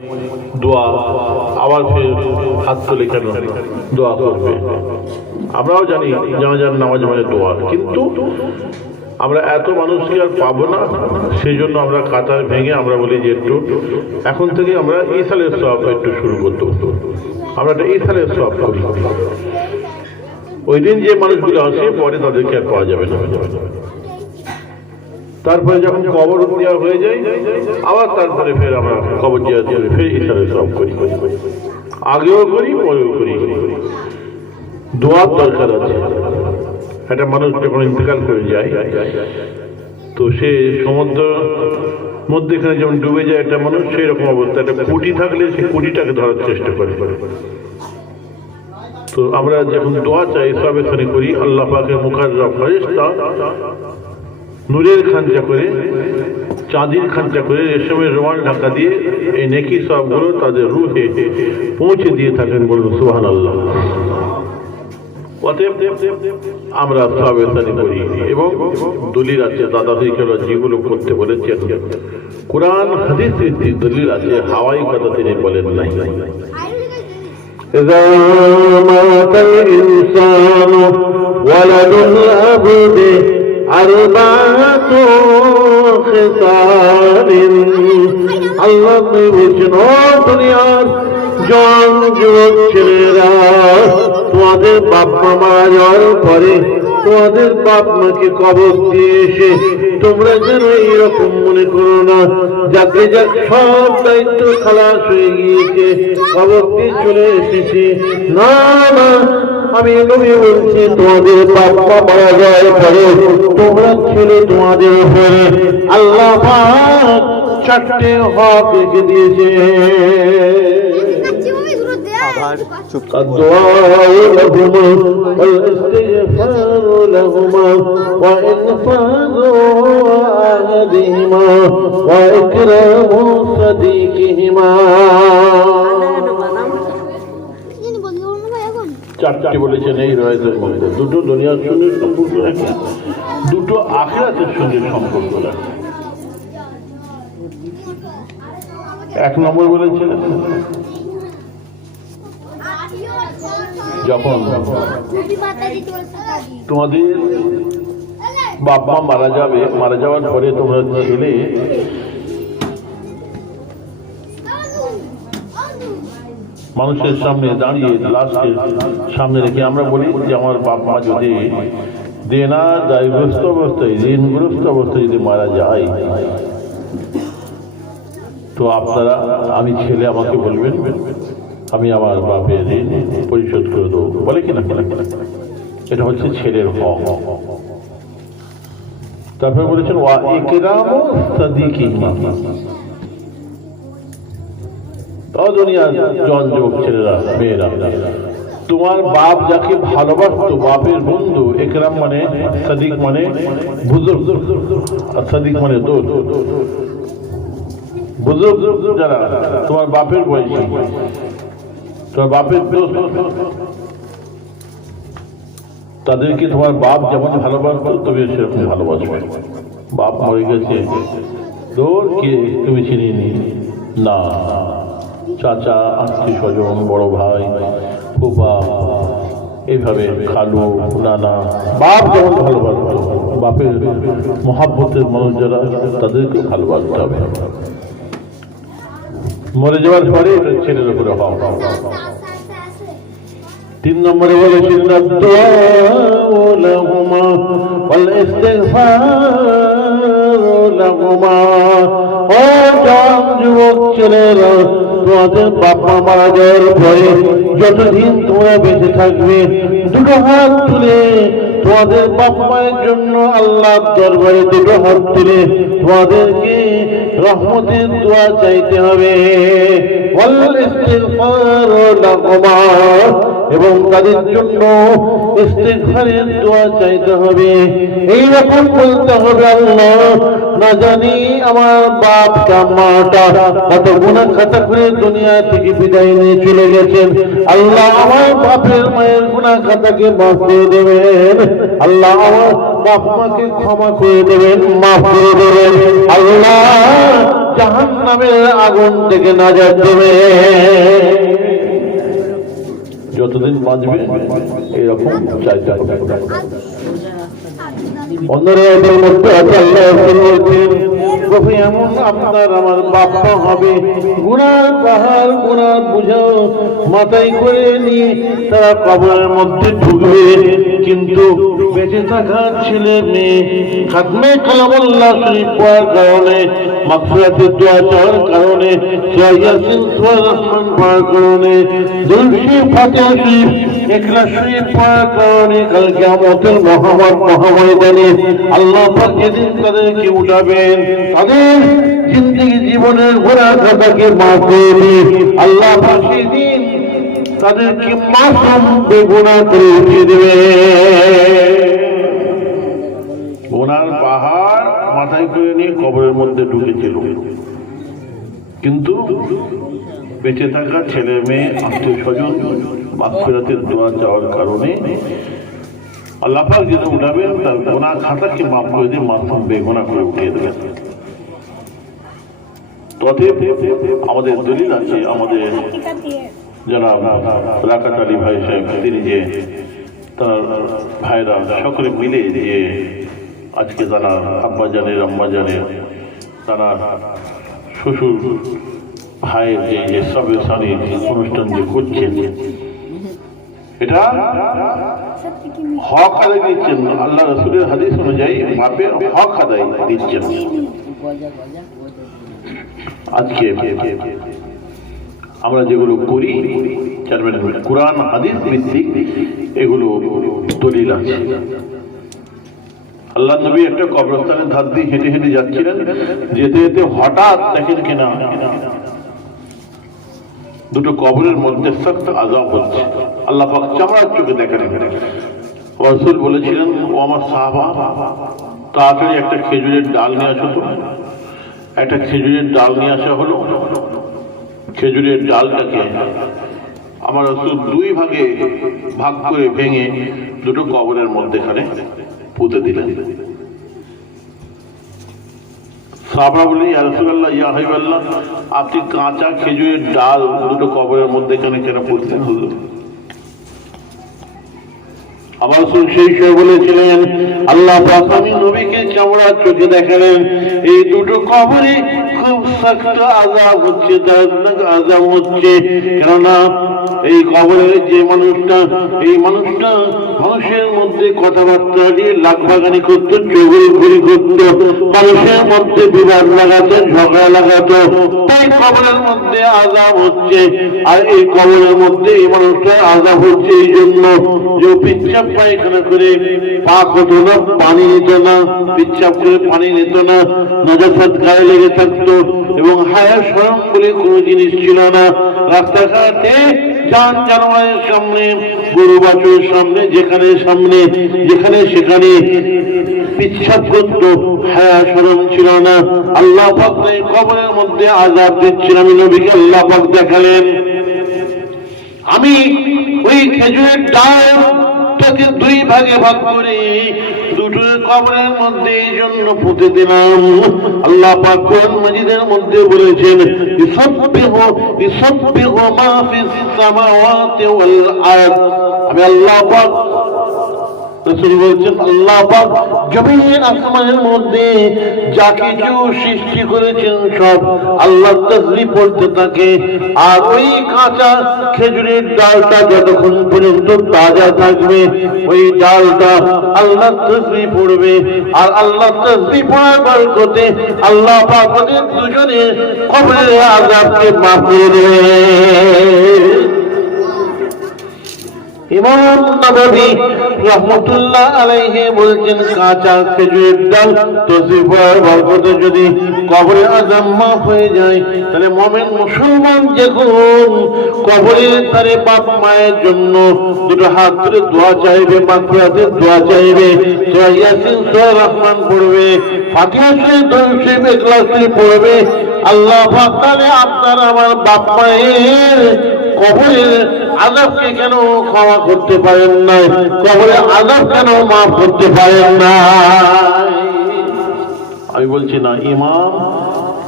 দোয়া আবার ফের হাত তুলে কেন দোয়া করবে। আমরাও জানি জানাজার নামাজ মানে দোয়া, কিন্তু আমরা এত মানুষকে আর পাবো না, সেই জন্য আমরা কাতার ভেঙে আমরা বলি যে একটু এখন থেকে আমরা ইসালের সওয়াব একটু শুরু করতে, আমরা একটা ইসালের সওয়াব করি। ওই দিন যে মানুষগুলো আসে পরে তাদেরকে আর পাওয়া যাবে না। তারপরে যখন কবর দেওয়া হয়ে যায় আবার তারপরে ফের আমরা কবর দেওয়া করে ফের ইসালের সওয়াব করি, আগেও করি পরেও করি। দোয়ার দরকার আছে। একটা মানুষ যখন ইন্তেকাল করে যায় তো সে সমুদ্র মধ্যেখানে যেমন ডুবে যায় একটা মানুষ, সেই রকম অবস্থা একটা কুটি থাকলে সে কুটিটাকে ধরার চেষ্টা করে। তো আমরা যখন দোয়া চাই সব এখানে করি, আল্লাহ পাকের মুকাররম ফেরেশতা নূরের খাঞ্চা করে, চাঁদির খাঞ্চা করে, রেশমের রোমাল ঢাকা দিয়ে এই নেকি সবগুলো তাদের রুহে পৌঁছে দিয়ে থাকেন। বলুন সুবহানাল্লাহ। অতএব আমরা সাবেতানি করি এবং দলিল আছে দাদা দিকেরা যেগুলো করতে বলেছেন, কোরআন হাদিস ভিত্তিক দলিল আছে, হাওয়াই কথা তিনি বলেন নাই। إذا مات الإنسان ولد العبد أربعة خصال আল্লাহ বলেছেন, ও দুনিয়ার জন যুবক ছেলেরা, তোমাদের বাপ মা মারা যাওয়ার পরে তোমাদের বাপ মাকে কবর দিয়ে এসে তোমরা যেন এইরকম মনে করো না যাকে যাক সব দায়িত্ব খালাস হয়ে গিয়েছে, কবর দিয়ে চলে এসেছি। না না, আমি নবী বলছি, তোমাদের বাপ মা মারা যাওয়ার পরে তোমরা ছেলে তোমাদের উপরে আল্লাহ পাক চারটে হক রেখে দিয়েছে। الدعاء لهما والاستغفار لهما وإنفاذ عهدهما وإكرام صديقهما। চারটি বলেছেন এই রয়েছের মধ্যে, দুটো দুনিয়ার সঙ্গে সম্পর্ক রাখে, দুটো আখিরাতের সঙ্গে সম্পর্ক রাখে। এক নম্বর বলেছেন যখন তোমাদের বাপ মা মারা যাবে, মারা যাওয়ার পরে তোমরা ছেলে মানুষের সামনে দাঁড়িয়ে লাশকে সামনে রেখে আমরা বলি যে আমার বাপ মা যদি দেনা দায়গ্রস্ত অবস্থায়, ঋণগ্রস্ত অবস্থায় যদি মারা যায় তো আপনারা, আমি ছেলে, আমাকে বলবেন আমি আমার বাপের ঋণ পরিশোধ করে দেবো, বলে কিনা? এটা হচ্ছে ছেলের হক। তারপরে বলেছেন ওয়া ইকরামু সাদিকিহিমা, দুনিয়ার জন যুবক ছেলেরা মেয়েরা, তোমার বাপ যাকে ভালোবাসতো, বাপের বন্ধু, ইকরাম মানে সাদিক মানে বুজুর্গ, আর সাদিক মানে দোস্ত। বুজুর্গ যারা তোমার বাপের বয়সী, তোমার বাপের দোস্ত, তাদেরকে তোমার বাপ যেমন ভালোবাসতো তুমি সেরকম ভালোবাসবে। বাপ মরে গেছে, দূর কে তুমি চিনি না, চাচা, আত্মীয় স্বজন, বড় ভাই, ফুফা, এইভাবে খালু, নানা, বাপ যেমন ভালোবাসতো, বাপের মহাব্বতের মানুষ যারা তাদেরকে ভালোবাসতে হবে। মরে যাওয়ার পরে ছেলের উপরে হক। তিন নম্বরে বলেছেন যুবক ছেলেরা, তোমাদের বাপ মা মারা যাওয়ার পরে যতদিন তোমরা বেঁচে থাকবে দুটো হাত তুলে তোমাদের বাপ মায়ের জন্য আল্লাহর দরবারে দুটো হাত তুলে তোমাদেরকে রহমতের দোয়া চাইতে হবে, এবং তাদের জন্য ইস্তিগফারের দোয়া চাইতে হবে। এইরকম বলতে হবে, আল্লাহ না জানি আমার বাপটা মাটা কত গুনাহ খাতা করে দুনিয়া থেকে বিদায় নিয়ে চলে গেছেন, আল্লাহ আমার বাপের মায়ের গুনাহ খাতাকে মাফ করে দেবেন, আল্লাহ আমার বাপ মাকে ক্ষমা করে দেবেন, মাফ করে দেবেন, আল্লাহ জাহান্নামের আগুন থেকে নাজাত দেবে। যতদিন বাঁচবে এরকম চাইতে হবে। অন্যরা এদের মধ্যে আছে আল্লাহ বলছেন, প্রভু এমন আপনার আমার বাপ্পা হবে, গুনার পাহাড় গুনার বুঝাও মাথায় করে নিয়ে তারা কবরের মধ্যে ঢুকবে, কিন্তু বেঁচে থাকা ছেলে মেয়ে খাতমে কালামুল্লাহ শরীফ পড়ার কারণে, মাগফিরাতের দোয়া চাওয়ার কারণে, সূরা ইয়াসিন সূরা রহমান পড়ার কারণে, দুরূদ শরীফ ফাতিহা শরীফ ইখলাস শরীফ পড়ার কারণে কাল কিয়ামতের মহাময়দানে আল্লাহ পাক যেদিন তাদেরকে উঠাবেন, তাদের জিন্দেগি জীবনের গুনাহ খাতাকে মাফ করে দিয়ে আল্লাহ পাক সেদিন তাদেরকে মাসুম বেগুনাহ করে উঠিয়ে দেবে। গুনার পাহাড় মাথায় করে নিয়ে কবরের মধ্যে ঢুকেছিল, কিন্তু বেঁচে থাকা ছেলে মেয়ে আত্মীয় স্বজন মাগফিরাতের দোয়া চাওয়ার কারণে আল্লাহ পাক যেটা উঠাবেন তার গুনাহ খাতাকে মাফ করে দিয়ে মাসুম বেগুনাহ করে উঠিয়ে দেবেন। তথেব আমাদের দলিল আছে, আমাদের যারা রাকাত আলী ভাই সাহেব তিনি যে তার ভাইরা সকলে মিলে যে আজকে তারা আব্বা জানের আম্মা জানের তারা শ্বশুর ভাইয়ের যে সবে সারি অনুষ্ঠান যে করছেন, এটা হক আদায় দিচ্ছেন, আল্লাহ রসুলের হাদিস অনুযায়ী বাপের হক আদায় দিচ্ছেন। আজকে আমরা যেগুলো করি কোরআন হাদিস ভিত্তিক এগুলো দলিল আছে। আল্লাহ নবী একটা কবরস্থানের ধার দিয়ে হেঁটে হেঁটে যাচ্ছিলেন, যেতে যেতে হঠাৎ দেখেন কিনা দুটো কবরের মধ্যে সখ্ত আযাব হচ্ছে। আল্লাহ পাক চামড়ার চোখে দেখেন। রাসূল বলেছিলেন, ও আমার সাহাবা, তাড়াতাড়ি একটা খেজুরের ডাল নিয়ে আসো। তো একটা খেজুরের ডাল নিয়ে আসা হলো। খেজুরের ডালটাকে আমার রাসূল দুই ভাগে ভাগ করে ভেঙে দুটো কবরের মধ্যেখানে পুঁতে দিলেন। সাহাবা বলে, ইয়া রাসূলুল্লাহ, ইয়া হাবিবাল্লাহ, আপনি কাঁচা খেজুরের ডাল দুটো কবরের মধ্যেখানে কেন পুঁতলেন হুজুর? আমার রাসূল সেই সময় বলেছিলেন, আল্লাহ পাক আমি নবীকে চামড়ার চোখে দেখালেন, এই দুটো কবরে খুব সখ্ত আযাব হচ্ছে, দর্দনাক আযাব হচ্ছে। কেননা এই কবরের যে মানুষটা, এই মানুষটা মানুষের মধ্যে কথাবার্তা দিয়ে লাখবাগানি করতো, চগলখড়ি করতো, মানুষের মধ্যে বিবাদ লাগাতো, ঝগড়া লাগাতো, তাই কবরের মধ্যে আযাব হচ্ছে। আর এই কবরের মধ্যে এই মানুষটার আযাব হচ্ছে এই জন্য যে পিচ্ছাপ পায়খানা করে পাক হতো না, পানি নিত না, পিচ্ছাপ করে পানি নিত না, নাজাসাত গায়ে লেগে থাকতো, এবং হায়া শরম বলে কোনো জিনিস ছিল না। রাস্তাঘাটে যান জানোয়ারের সামনে, গরু বাছুরের সামনে, যেখানে সেখানে পিচ্ছাপ করতো, হায়া শরম ছিল না। আল্লাহ পাক কবরের মধ্যে আযাব দিচ্ছেন। আমি নবীকে আল্লাহ পাক দেখালেন, আমি ওই খেজুরের ডালটাকে দুই ভাগে ভাগ করে দুটো কবরের মধ্যে এই জন্য পুঁতে দিলাম। আল্লাহ পাক কোরআন মাজিদের মধ্যে বলেছেন, ইসাব্বিহু মা ফিস সামাওয়াতি ওয়াল আরদ। আমি আল্লাহ পাক, রাসূল বলেছেন, আল্লাহ পাক জমিন আসমানের মধ্যে যা কিছু সৃষ্টি করেছেন সব আল্লাহর তাসবিহ পড়তে থাকে। আর ওই কাঁচা খেজুরের ডালটা যতক্ষণ পর্যন্ত তাজা থাকবে, ওই ডালটা আল্লাহর তাসবিহ পড়বে। আর আল্লাহর তাসবিহ পড়ার বরকতে আল্লাহ পাক ওদের দুজনের কবরের আযাবকে মাফ করে দেবে। ইমাম নববী রাহমাতুল্লাহ আলাইহি বলছেন, কাঁচা খেজুরের ডাল তাসবিহ পড়ার বরকতে যদি কবরের আযাব মাফ হয়ে যায়, তাহলে মুমিন মুসলমান যখন কবরে তার বাপ মায়ের জন্য দুটো হাত তুলে দোয়া চাইবে, মাগফিরাতের দোয়া চাইবে, সূরা ইয়াসিন সূরা রহমান পড়বে, ফাতিহা শরীফ, দুরূদ শরীফ, ইখলাস শরীফ পড়বে, আল্লাহ পাক তাহলে আপনার আমার বাপ মায়ের কবরের আযাবকে কেন ক্ষমা করতে পারেন না? কবরের আযাব কেন মাফ করতে পারেন না? আমি বলছি না, ইমাম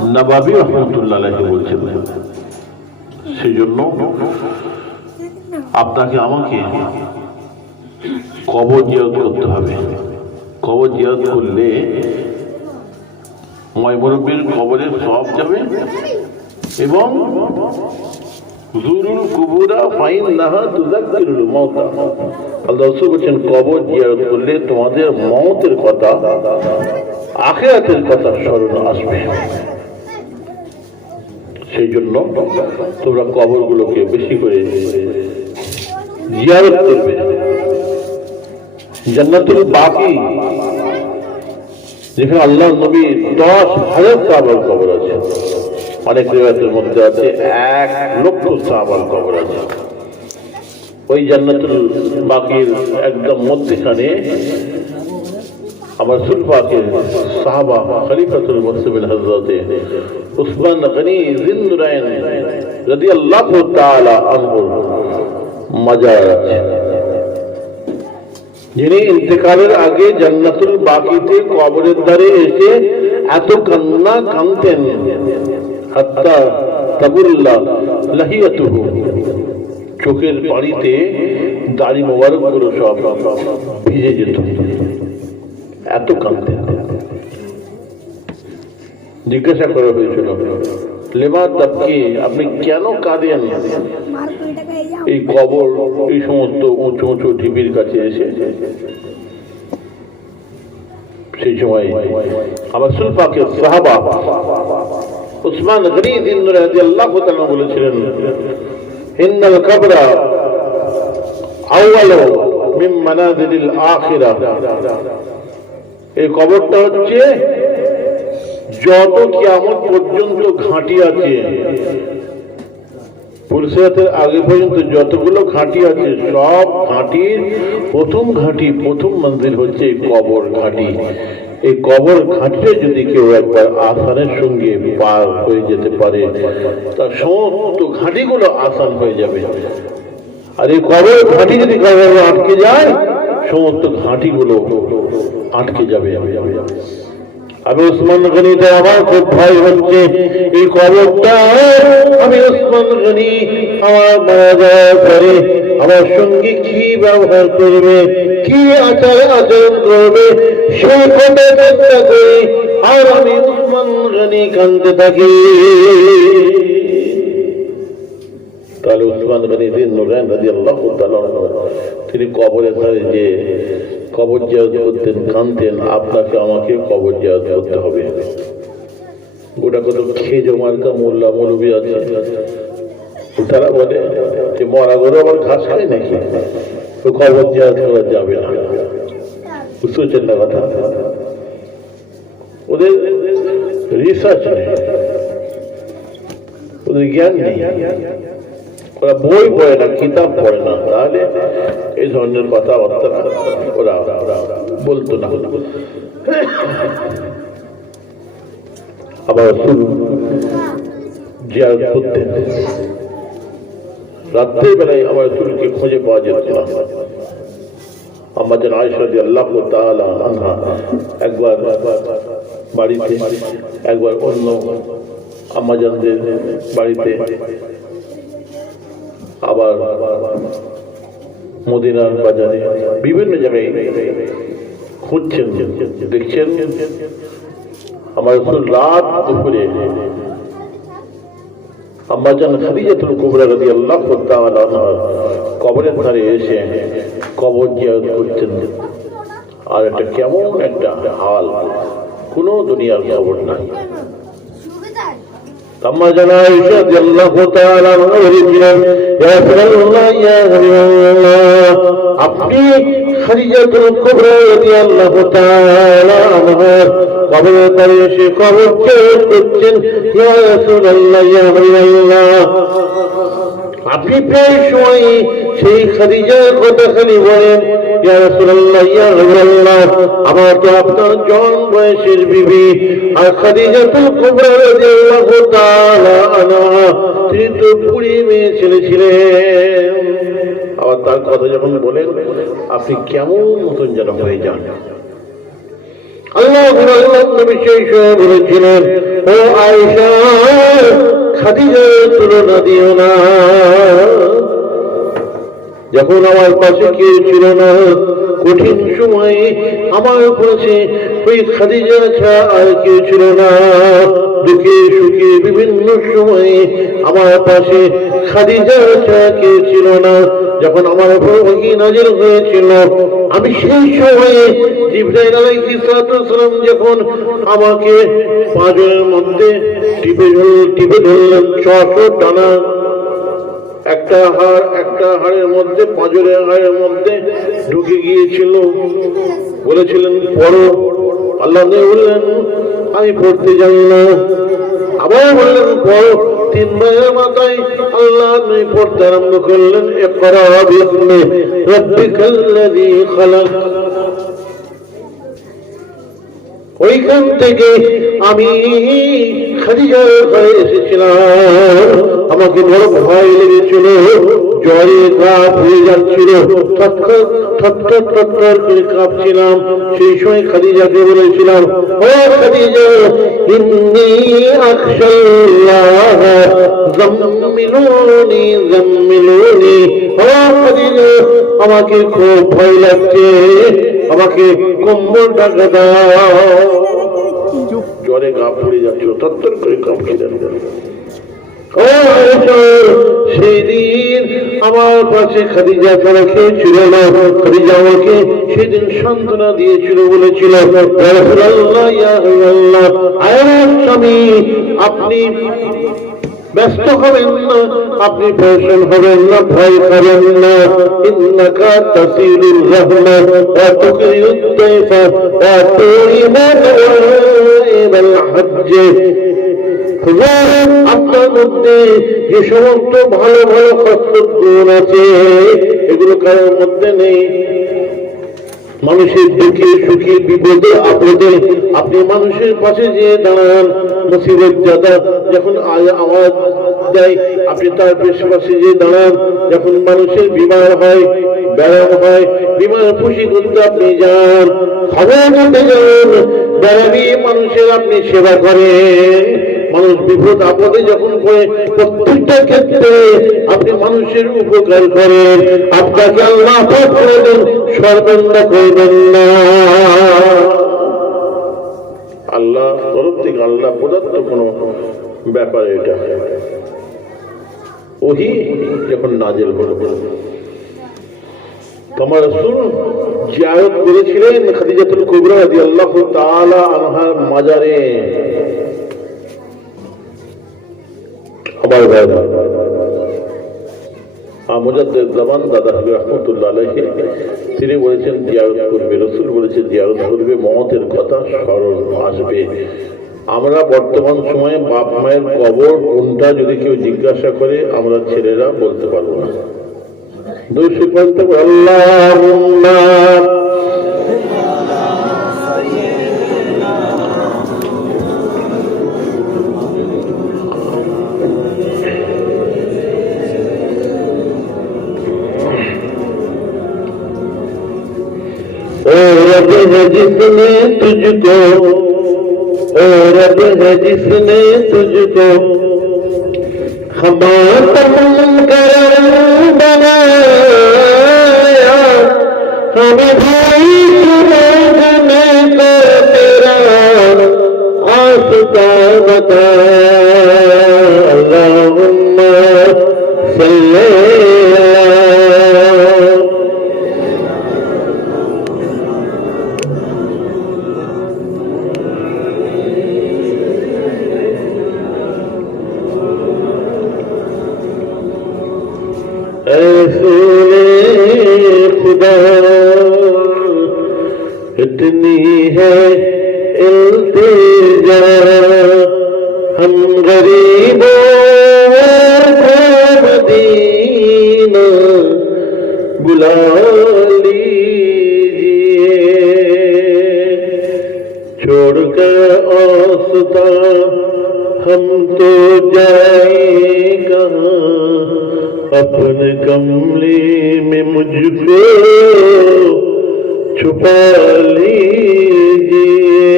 নবাবী রহমতুল্লাহ আলাইহি বলছেন। সেই জন্য আপনাকে আমাকে কবর জিয়ারত করতে হবে। কবর জিয়ারত করলে ময়মুরব্বির কবরে সওয়াব যাবে এবং যুরুল কুবুরা ফাইন্নাহা তুযাক্কিরুল মাউতা। আল্লাহ রাসূল বলেন কবর জিয়ারত করলে তোমাদের মওতের কথা, আখিরাতের কথা স্মরণ আসবে। সেই জন্য তোমরা কবরগুলোকে বেশি করে জিয়ারত করবে। জান্নাতুল বাকি যেখানে আল্লাহ নবী 10,000 সাহাবার কবর আছে, অনেক রিওয়ায়াতের মধ্যে আছে 1,00,000 সাহাবার কবর আছে। ওই জান্নাতুল বাকির একদম মধ্যখানে আমার রাসূল পাকের সাহাবা খলিফাতুল মুসলিমিন হযরত উসমান গনি জিন্নুরাইন রাদিয়াল্লাহু তাআলা আনহু মাজার আছে, যিনি ইন্তেকালের আগে জান্নাতুল বাকিতে কবরের ধারে এসে এত কান্না কাঁদতেন হাত্তা তাবুল্লা লাহিয়াতুহু, চোখের পানিতে দাড়ি মোবারক গুলো সব ভিজে যেত, এত কাঁদতেন। জিজ্ঞাসা করা হয়েছিল লেমা তাবকি, আপনি কেন কাঁদেন এই কবর এই সমস্ত উঁচু উঁচু ঢিপির কাছে এসে? সেই সময় আমার রাসূল পাকের সাহাবা উসমান গনি জিন্নুরাইন রাদিয়াল্লাহু তাআলা বলেছিলেন ইন্নাল কবরা আউয়ালু মিন মানাজিলিল আখিরাহ, এই কবরটা হচ্ছে যত কিয়ামত পর্যন্ত ঘাঁটি আছে, পুলসিরাতের আগে পর্যন্ত যতগুলো ঘাঁটি আছে সব ঘাঁটির প্রথম ঘাঁটি, প্রথম মন্দির হচ্ছে এই কবর ঘাঁটি। এই কবর ঘাঁটিতে যদি কেউ একবার আসানের সঙ্গে পার হয়ে যেতে পারে তার সমস্ত ঘাঁটিগুলো আসান হয়ে যাবে। আর এই কবর ঘাঁটি যদি কারো আটকে যায় সমস্ত ঘাঁটিগুলো আটকে যাবে। আমি উসমান গনিতে আমার খুব ভয় হচ্ছে এই কবরটা, আমি উসমান গনি আমার মারা যাওয়ার পরে আমার সঙ্গে কি ব্যবহার করবে, কি আচরণ করবে সেই কথা চিন্তা করি আর আমি উসমান গনি কাঁদতে থাকি। তাহলে উসমান গনি জিন্নুরাইন রাদিয়াল্লাহু তাআলা তিনি কবরের ধারে যে কবর জিয়ারত করতেন, কাঁদতেন, আপনাকে আমাকে কবর জিয়ারত করতে হবে। গোটা কত খেজ মার্কা মোল্লা মৌলবী আছে, তারা বলে যে মরা গরু আবার ঘাস খায় নাকি, তো কবর জিয়ারত করা যাবে না। বুঝছেন না কথা? ওদের রিসার্চ নেই, ওদের জ্ঞান নেই, ওরা বই পড়ে না, কিতাব পড়ে না, তাহলে এই ধরনের কথাবার্তা ওরা বলতো না। আবার জিয়ারত করতেন, রাত্রের বেলায় আমার রাসূলকে খুঁজে পাওয়া যেত না। আম্মা জান আয়েশা রাদিয়াল্লাহু তাআলা আনহা একবার বাড়িতে, একবার অন্য আম্মা জানদের বাড়িতে, আবার মদিনার বাজারে বিভিন্ন জায়গায় খুঁজছেন, দেখছেন আমার রাসূল রাত দুপুরে আম্মা জান খাদিজাতুল কুবরা রাদিয়াল্লাহু তাআলা আনহা কবরের ধারে এসে কবর জিয়ারত করছেন। আর এটা কেমন একটা হাল, কোন দুনিয়ার খবর নাই। আম্মা জান আয়েশা রাদিয়াল্লাহু তাআলা আনহা বলেছিলেন, ইয়া রাসূলুল্লাহ, ইয়া হাবিবাল্লাহ, আপনি খাদিজাতুল কুবরা রাদিয়াল্লাহু তাআলা আনহা কবরের ধারে এসে কবর জিয়ারত করছেন। ইয়া রাসূলুল্লাহ, ইয়া হাবিবাল্লাহ, আপনি প্রায় সময় সেই খাদিজার কথা খালি বলেন, ইয়া রাসূলুল্লাহ, ইয়া হাবিবাল্লাহ, আমার তো আপনার জওয়ান বয়সের বিবি আর খাদিজাতুল কুবরা রাদিয়াল্লাহু তাআলা আনহা তিনি তো বুড়ি মেয়ে ছেলে ছিলেন। আবার তার কথা যখন বলেন আপনি কেমন মতন যেন হয়ে যান। আল্লাহ নবী সেই সময় বলেছিলেন, ও আয়েশা, খাদিজার তুলনা দিও না। যখন আমার পাশে কেউ ছিল না, কঠিন সময়ে আমার পাশে ওই খাদিজা ছাড়া আর কেউ ছিল না। দুঃখে সুখে বিভিন্ন সময়ে আমার পাশে খাদিজা ছাড়া কেউ ছিল না। যখন আমার উপর ওহী নাযিল হয়েছিল, আমি সেই সময়ে জিবরাইল আলাইহিস সালাম যখন আমাকে পাঁজরের মধ্যে টিপে ধরলেন 600 টানা, একটা হাড়ের মধ্যে, পাঁজরের হাড়ের মধ্যে ঢুকে গিয়েছিল। বলেছিলেন পড়ো। আল্লাহ বললেন আমি পড়তে জানি না। আবার বললেন পড়ো। 3 বারের মাথায় আল্লাহ নবী পড়তে আরম্ভ করলেন, ইকরা বিসমি রাব্বিকাল্লাযী খালাক। ওইখান থেকে আমি খাদিজার ঘরে এসেছিলাম। আমাকে বড় ভয় লেগেছিল, জ্বরে কাঁপ হয়ে যাচ্ছিল, থরথর করে কাঁপছিলাম। সেই সময় খাদিজাকে বলেছিলাম, ও খাদিজা, ইন্নী আখশাল্লাহ জাম্মিলুনি জাম্মিলুনি। ও খাদিজা, আমাকে খুব ভয় লাগছে, আমাকে কম্বল ঢাকা দাও। জ্বরে গা পড়ে যাচ্ছিল, থরথর করে কাঁপছিলেন। সেই দিন আমার পাশে খাদিজা ছাড়া কেউ ছিল না। খাদিজা আমাকে সেদিন সান্ত্বনা দিয়েছিল, বলেছিল, ইয়া রাসূলুল্লাহ, ইয়া হাবিবাল্লাহ, আমার স্বামী, আপনি ব্যস্ত হবেন না, আপনি পেরেশান হবেন না, ভয় করবেন না। ইন্নাকা তাসিলুর রাহমা ওয়া তুকরিউদ দাইফা ওয়া তুরিমুল ওয়াইবাল হজ্জ। আপনার মধ্যে যে সমস্ত ভালো ভালো খাসলত গুণ আছে, এগুলো কারোর মধ্যে নেই। মানুষের দুঃখে সুখে বিপদে আপদে আপনি মানুষের পাশে যে দাঁড়ান। মুসিবত জাদা যখন আওয়াজ দেয়, আপনি তার পাশে যে দাঁড়ান। যখন মানুষের বিমার হয়, ব্যায়াম হয়, বিমার খুশি করতে আপনি যান, খবর করতে যান, ব্যায়ামী মানুষের আপনি সেবা করেন। মানুষ বিপদ আপদে যখন পড়ে, প্রত্যেকটা ক্ষেত্রে আপনি মানুষের উপকার করেন। আপনাকে আল্লাহ করে দেন, সর্বন্ন করবেন না। আল্লাহ তরফ থেকে আল্লাহ প্রদত্ত কোন ব্যাপার এটা। ওহী যখন নাজিল হলো, তোমার রাসূল জিয়ারত করেছিলেন খাদিজাতুল কুবরা রাদিয়াল্লাহু তাআলা আনহার মাজারে। আমার ভাই মুজাদ্দিদ জামান দাদা রাহমাতুল্লাহ আলাইহি তিনি বলেছেন জিয়ারত করবে, রাসূল বলেছেন জিয়ারত করবে, মওতের কথা স্মরণ আসবে। আমরা বর্তমান সময়ে বাপ মায়ের কবর কোনটা যদি কেউ জিজ্ঞাসা করে, আমরা ছেলেরা বলতে পারবো না। দুশো পড়তে আল্লাহুম্মা जिसने तुझको, ओ रब है जिसने तुझको खमातम करम बनाया, हमें भाई समझने को तेरा आस्ता बताया। अल्लाहुम्मा सल्ली इतनी है इल्तिजा हम गरीबों को मदीना बुला लीजिए, छोड़कर औसता हम तो जाए कहाँ, अपने कमले में मुझको छुपा लीजिए।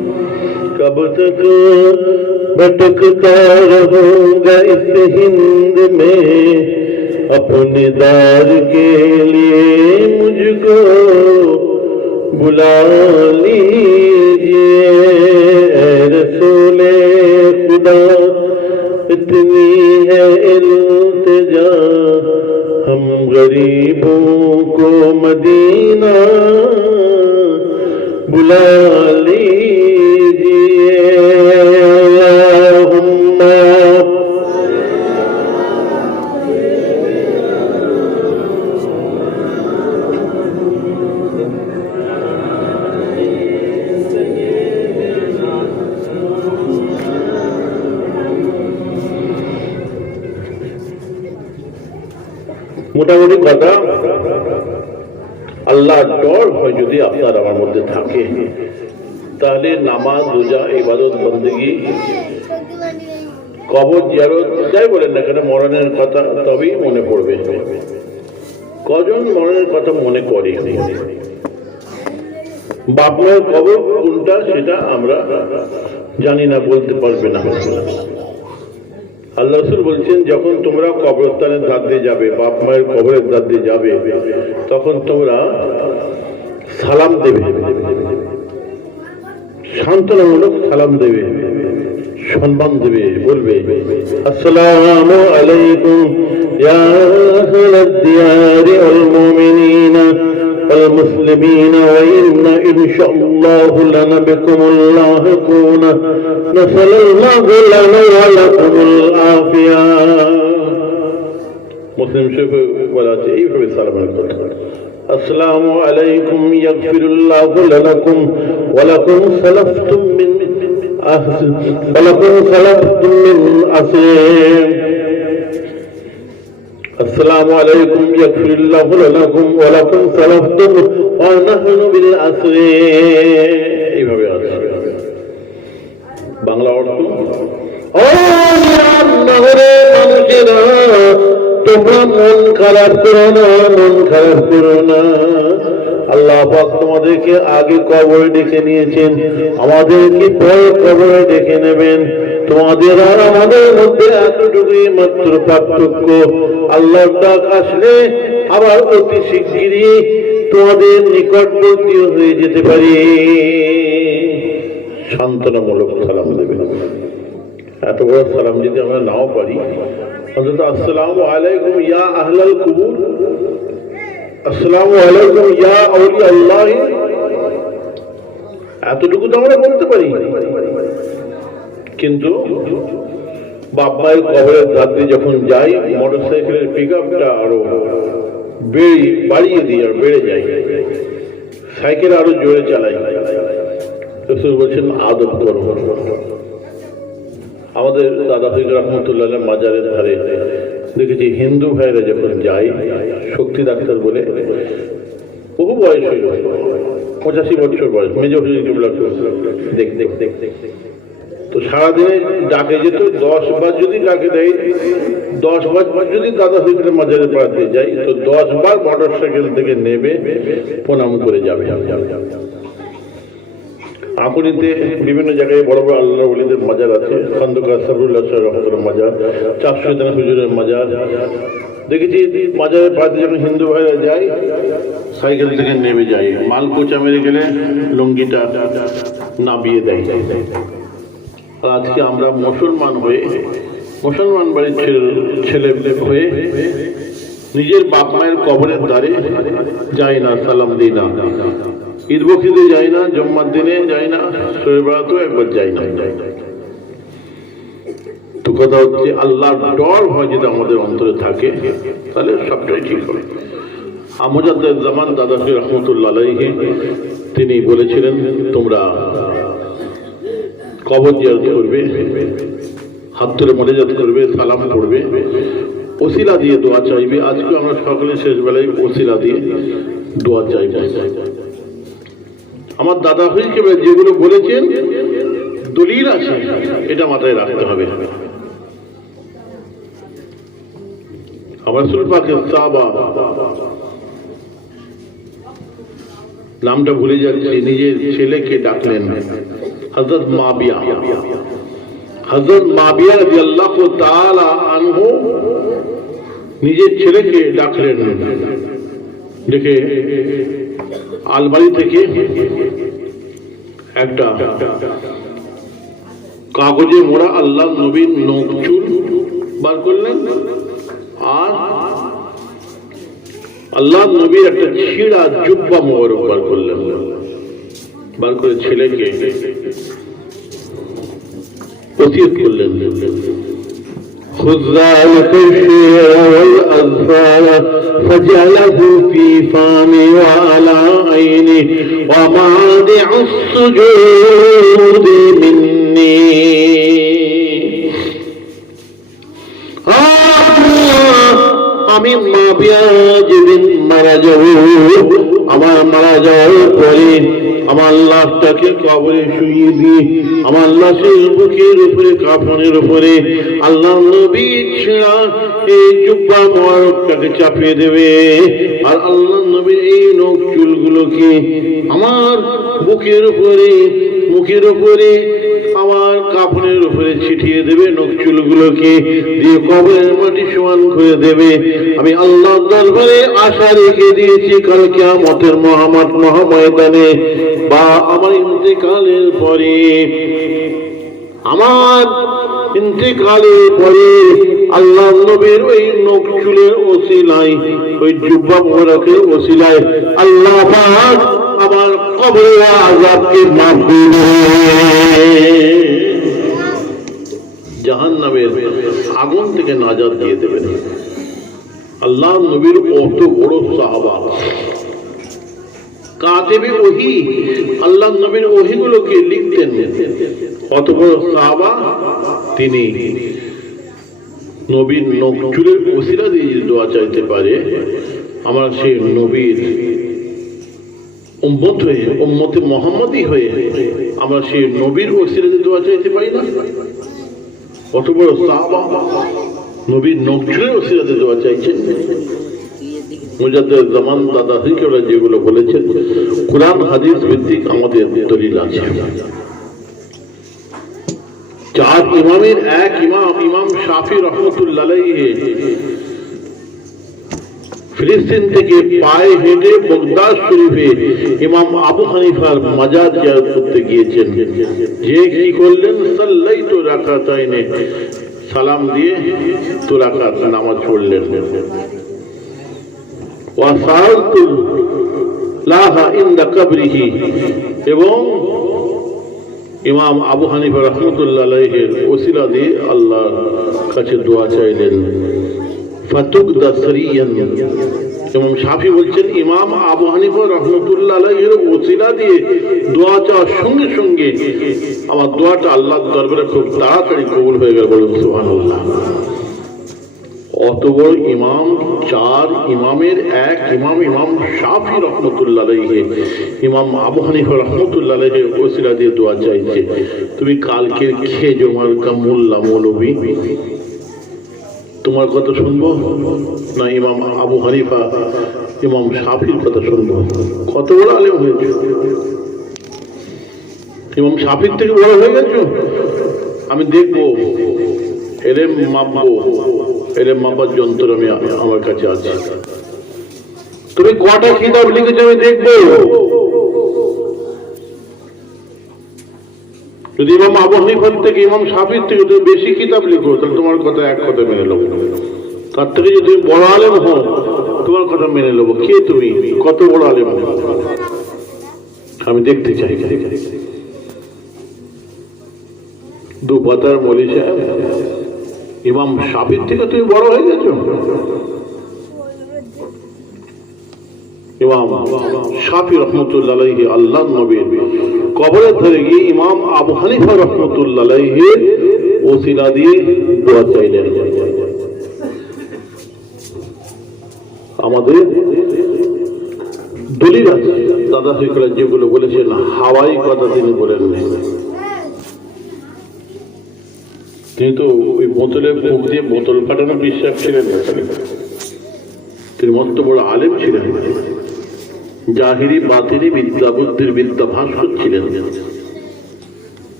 भटकता रहूंगा इस हिंद में, अपने दार के लिए मुझको बुला लीजिए। ऐ रसूले खुदा इतनी है इल्तिजा, हम गरीबों को मदीना बुला लीजिए। अल्लाहुम्मा মোটামুটি কথা, আল্লাহর ডর হয় যদি আপনার আমার মধ্যে থাকে, তাহলে নামাজ, রোজা, ইবাদত, বন্দেগী, কবর জিয়ারত যাই বলেন না কেন, মরণের কথা তবেই মনে পড়বে। কজন মরণের কথা মনে করে? বাপ মায়ের কবর কোনটা সেটা আমরা জানি না, বলতে পারবে না। আল্লাহ রাসূল বলছেন, যখন তোমরা কবরস্থানের ধার দিয়ে যাবে, বাপ মায়ের কবরের ধার দিয়ে যাবে, তখন তোমরা সালাম দেবে, সান্ত্বনামূলক সালাম দেবে, সম্মান দেবে, বলবে আসসালামু আলাইকুম ইয়া আহলাদ দিয়ারি ওয়াল মুমিনিনা ওয়াল মুসলিমিনা ওয়া ইন্না ইনশাআল্লাহু লানা বিকুমুল লাহিকুনা নাসাল্লাহু লানা ওয়া লাকুমুল আফিয়া। মুসলিম শরীফে বলা আছে এইভাবে সালামের কথা, আসসালামু আলাইকুম ইয়াগফিরুল্লাহু লাকুম ওয়া লাকুম সালাফতুম মিন ولكم سلفتم من أسلم السلام عليكم يغفر الله لكم ولكم سلفتم ونحن بالأسر। এইভাবে আছে বাংলা অর্থ। ও মানুষেরা, তোমরা মন খারাপ করো না, মন খারাপ করো না। আল্লাহ পাক তোমাদেরকে আগে কবরে ডেকে নিয়েছেন, আমাদেরকে পরে কবরে ডেকে নেবেন। তোমাদের আর আমাদের মধ্যে এতটুকুই মাত্র পার্থক্য। আল্লাহর ডাক আসলে আবার অতি শিগগিরই তোমাদের নিকটবর্তী হয়ে যেতে পারি। সান্ত্বনামূলক সালাম দেবে। এত বড় সালাম যদি আমরা নাও পারি, অন্তত আসসালামু আলাইকুম ইয়া আহলাল কুবুর, আসসালামু আলাইকুম ইয়া আউলিয়া আল্লাহ, এতটুকু তো আমরা বলতে পারি। কিন্তু বাপ মায়ের কবরের রাত্রে যখন যাই, মোটর সাইকেলের পিক আপটা আরো বাড়িয়ে দিই, আর বেড়ে যায়, সাইকেল আরো জোরে চালাই। রাসূল বলছেন আদব করো। আমাদের দাদা ফির রহমতুল্লাহ মাজারের ধারে দেখেছি হিন্দু ভাইরা যখন যায়, শক্তি ডাক্তার বলে, বহু বয়স হইল, 85 বছর বয়স, মেজর দেখ দেখ দেখ দেখ, তো সারাদিনে ডাকে যেত 10 বার যদি ডাকে দেয়, 10 বার যদি দাদা ফির মাজারে পাড়াতে যাই, তো 10 বার মোটর সাইকেল থেকে নেবে প্রণাম করে যাবে। আকুনিতে বিভিন্ন জায়গায় বড় বড় আল্লাহ ওলিদের মাজার আছে, খন্দকার সাবরুল্লাহ রহমতুল্লাহ মাজার, 400 হুজুরের মাজার দেখেছি। মাজারের পাশে যখন হিন্দু ভাইরা যায়, সাইকেল থেকে নেমে যায়, মাল কোচা মেরে গেলে লুঙ্গিটা নামিয়ে দেয়। আর আজকে আমরা মুসলমান হয়ে, মুসলমান বাড়ির ছেলে হয়ে নিজের বাপ মায়ের কবরের দ্বারে যাই না, সালাম দিই না, ঈদ বকরিদে যাই না, জম্মার দিনে যাই না, শবে বরাতেও একবার যাই না। তো কথা হচ্ছে, আল্লাহর ডর হয় যদি আমাদের অন্তরে থাকে, তাহলে সবটাই ঠিক হবে। মুজাদ্দিদ জামান দাদা ফির রহমতুল্লাহ আলাইহি তিনি বলেছিলেন, তোমরা কবর জিয়ারত করবে, হাত ধরে মোনাজাত করবে, সালাম পড়বে, ওসিলা দিয়ে দোয়া চাইবে। আজকে আমরা সকলে শেষ বেলায় ওসিলা দিয়ে দোয়া চাইবে। আমার দাদা হিসেবে যেগুলো বলেছেন দলিল আছে, এটা মাথায় রাখতে হবে। আমার রাসূল পাকের সাহাবা, নামটা ভুলে যাচ্ছি, নিজের ছেলেকে ডাকলেন, হযরত মাবিয়া রাদিয়াল্লাহু তাআলা আনহু নিজের ছেলেকে ডাকলেন, ডেকে আলমারি থেকে একটা কাগজে মোড়া আল্লাহ নবীর নখ চুল বার করলেন, আর আল্লাহ নবীর একটা ছিঁড়া জুব্বা মোবারক বার করলেন। বার করে ছেলেকে ওসিয়ত করলেন, خذ ذلك الشيء والأظفار فجعله في فمي وعلى عيني وموضع السجود مني। আমি মাবিয়া যেদিন মারা যাব, আমার মারা যাওয়ার পরে আমার লাশটাকে কবরে শুইয়ে দিয়ে আমার লাশের বুকের উপরে কাফনের উপরে আল্লাহ নবী ছেঁড়া এই জুব্বা মোবারকটাকে চাপিয়ে দেবে, আর আল্লাহ নবীর এই নখ চুলগুলোকে আমার বুকের উপরে মুখের উপরে আমার কাফনের উপরে ছিটিয়ে দেবে, নখ চুলগুলোকে দিয়ে কবরের মাটি সমান করে দেবে। আমি আল্লাহর দরবারে আশা রেখে দিয়েছি কাল কিয়ামতের মহাময়দানে বা আমার ইন্তেকালের পরে, আমার ইন্তেকালের পরে আল্লাহ নবীর ওই নখ চুলের ওসিলায়, ওই জুব্বা মোবারকের ওসিলায় আল্লাহ পাক আমার কবরের আযাবকে মাফ করে দেবেন, জাহান্নামের আগুন থেকে নাজাত দিয়ে দেবেন। আল্লাহ নবীর কত বড় সাহাবা, কাতেবে ওহী, আল্লাহ নবীর ওহীগুলোকে লিখতেন, কত বড় সাহাবা তিনি। নবীর নখ চুলের ওসিলা দিয়ে যদি দোয়া চাইতে পারে, আমরা সেই নবীর উম্মত হয়ে, উম্মতে মুহাম্মদী হয়ে আমরা সেই নবীর ওসিলা দিয়ে দোয়া চাইতে পারি না? কত বড় সাহাবা নবীর নখ চুলের ওসিলাতে দোয়া চাইছেন। মুজাদ্দিদ জামান দাদা হিকেওয়ালা যেগুলো বলেছেন, কুরআন হাদিস ভিত্তিক আমাদের দলিল আছে। চার ইমামের এক ইমাম, ইমাম শাফি রহমতুল্লাহ আলাইহি ফিলিস্তিন থেকে পায়ে হেঁটে বাগদাদ শরীফে ইমাম আবু হানিফার মাজার জিয়ারত করতে গিয়েছেন। যে কি করলেন, সাল্লাইতু রাকাতাইনে, সালাম দিয়ে 2 রাকাত নামাজ পড়লেন। ওয়াসালতু লাহা ইনদা কবরিহি, এবং ইমাম আবু হানিফা রহমতুল্লাহ আলাইহির ওসিলা দিয়ে আল্লাহর কাছে দোয়া চাইলেন। ফাতুকদা সারিয়ান, ইমাম শাফি বলছেন ইমাম আবু হানিফা রহমতুল্লাহ আলাইহির ওসিলা দিয়ে দোয়া চাওয়ার সঙ্গে সঙ্গে আমার দোয়াটা আল্লাহর দরবারে খুব তাড়াতাড়ি কবুল হয়ে গেল। বলুন সুবহানাল্লাহ। অত বড় ইমাম, 4 ইমামের এক ইমাম, ইমাম শাফি রহমতুল্লাহ আলাইহি ইমাম আবু হানিফা রহমতুল্লাহ আলাইহির ওসিলা দিয়ে দোয়া চাইছে। তুমি কালকে খেজো মার্কা মোল্লা মৌলবী, তোমার কথা শুনবো না ইমাম আবু হানিফা ইমাম শাফির কথা শুনবো? কত বড় আলেম হয়েছে, ইমাম শাফির থেকে বড় হয়ে গেছো। আমি দেখবো, এলেম মাপবো, এলেম মাপার যন্ত্র আমি আমার কাছে আছে। তুমি কটা কিতাব লিখেছো আমি দেখবো। যদি ইমাম আবু হানিফার থেকে, ইমাম শাফির থেকে তুমি বেশি কিতাব লিখো, তাহলে তোমার কথা এক কথা মেনে নেবো। তার থেকে যদি তুমি বড় আলেম হও, তোমার কথা মেনে নেবো। কে তুমি, কত বড় আলেম আমি দেখতে চাই। 2 পাতার মৌলী সাহেব, ইমাম শাফির থেকে তুমি বড় হয়ে গেছো। ইমাম শাফি রহমতুল্লাহ আলাইহি আল্লাহ নবীর কবরে ধরে গিয়ে ইমাম আবু হানিফা রহমতুল্লাহ আলাইহির ওসিলা দিয়ে দোয়া চাইলেন। আমাদের দলিল আছে, দাদা হিকরা যেগুলো বলেছেন হাওয়াই কথা তিনি বলেন। তিনি তো ওই বোতলে ফুক দিয়ে বোতল ফাটানো বিশ্বাস ছিলেন না, তিনি মস্ত বড় আলেম ছিলেন, জাহিরি বাতিনি বিদ্যা বুদ্ধির বিদ্যা ভাস্কর ছিলেন।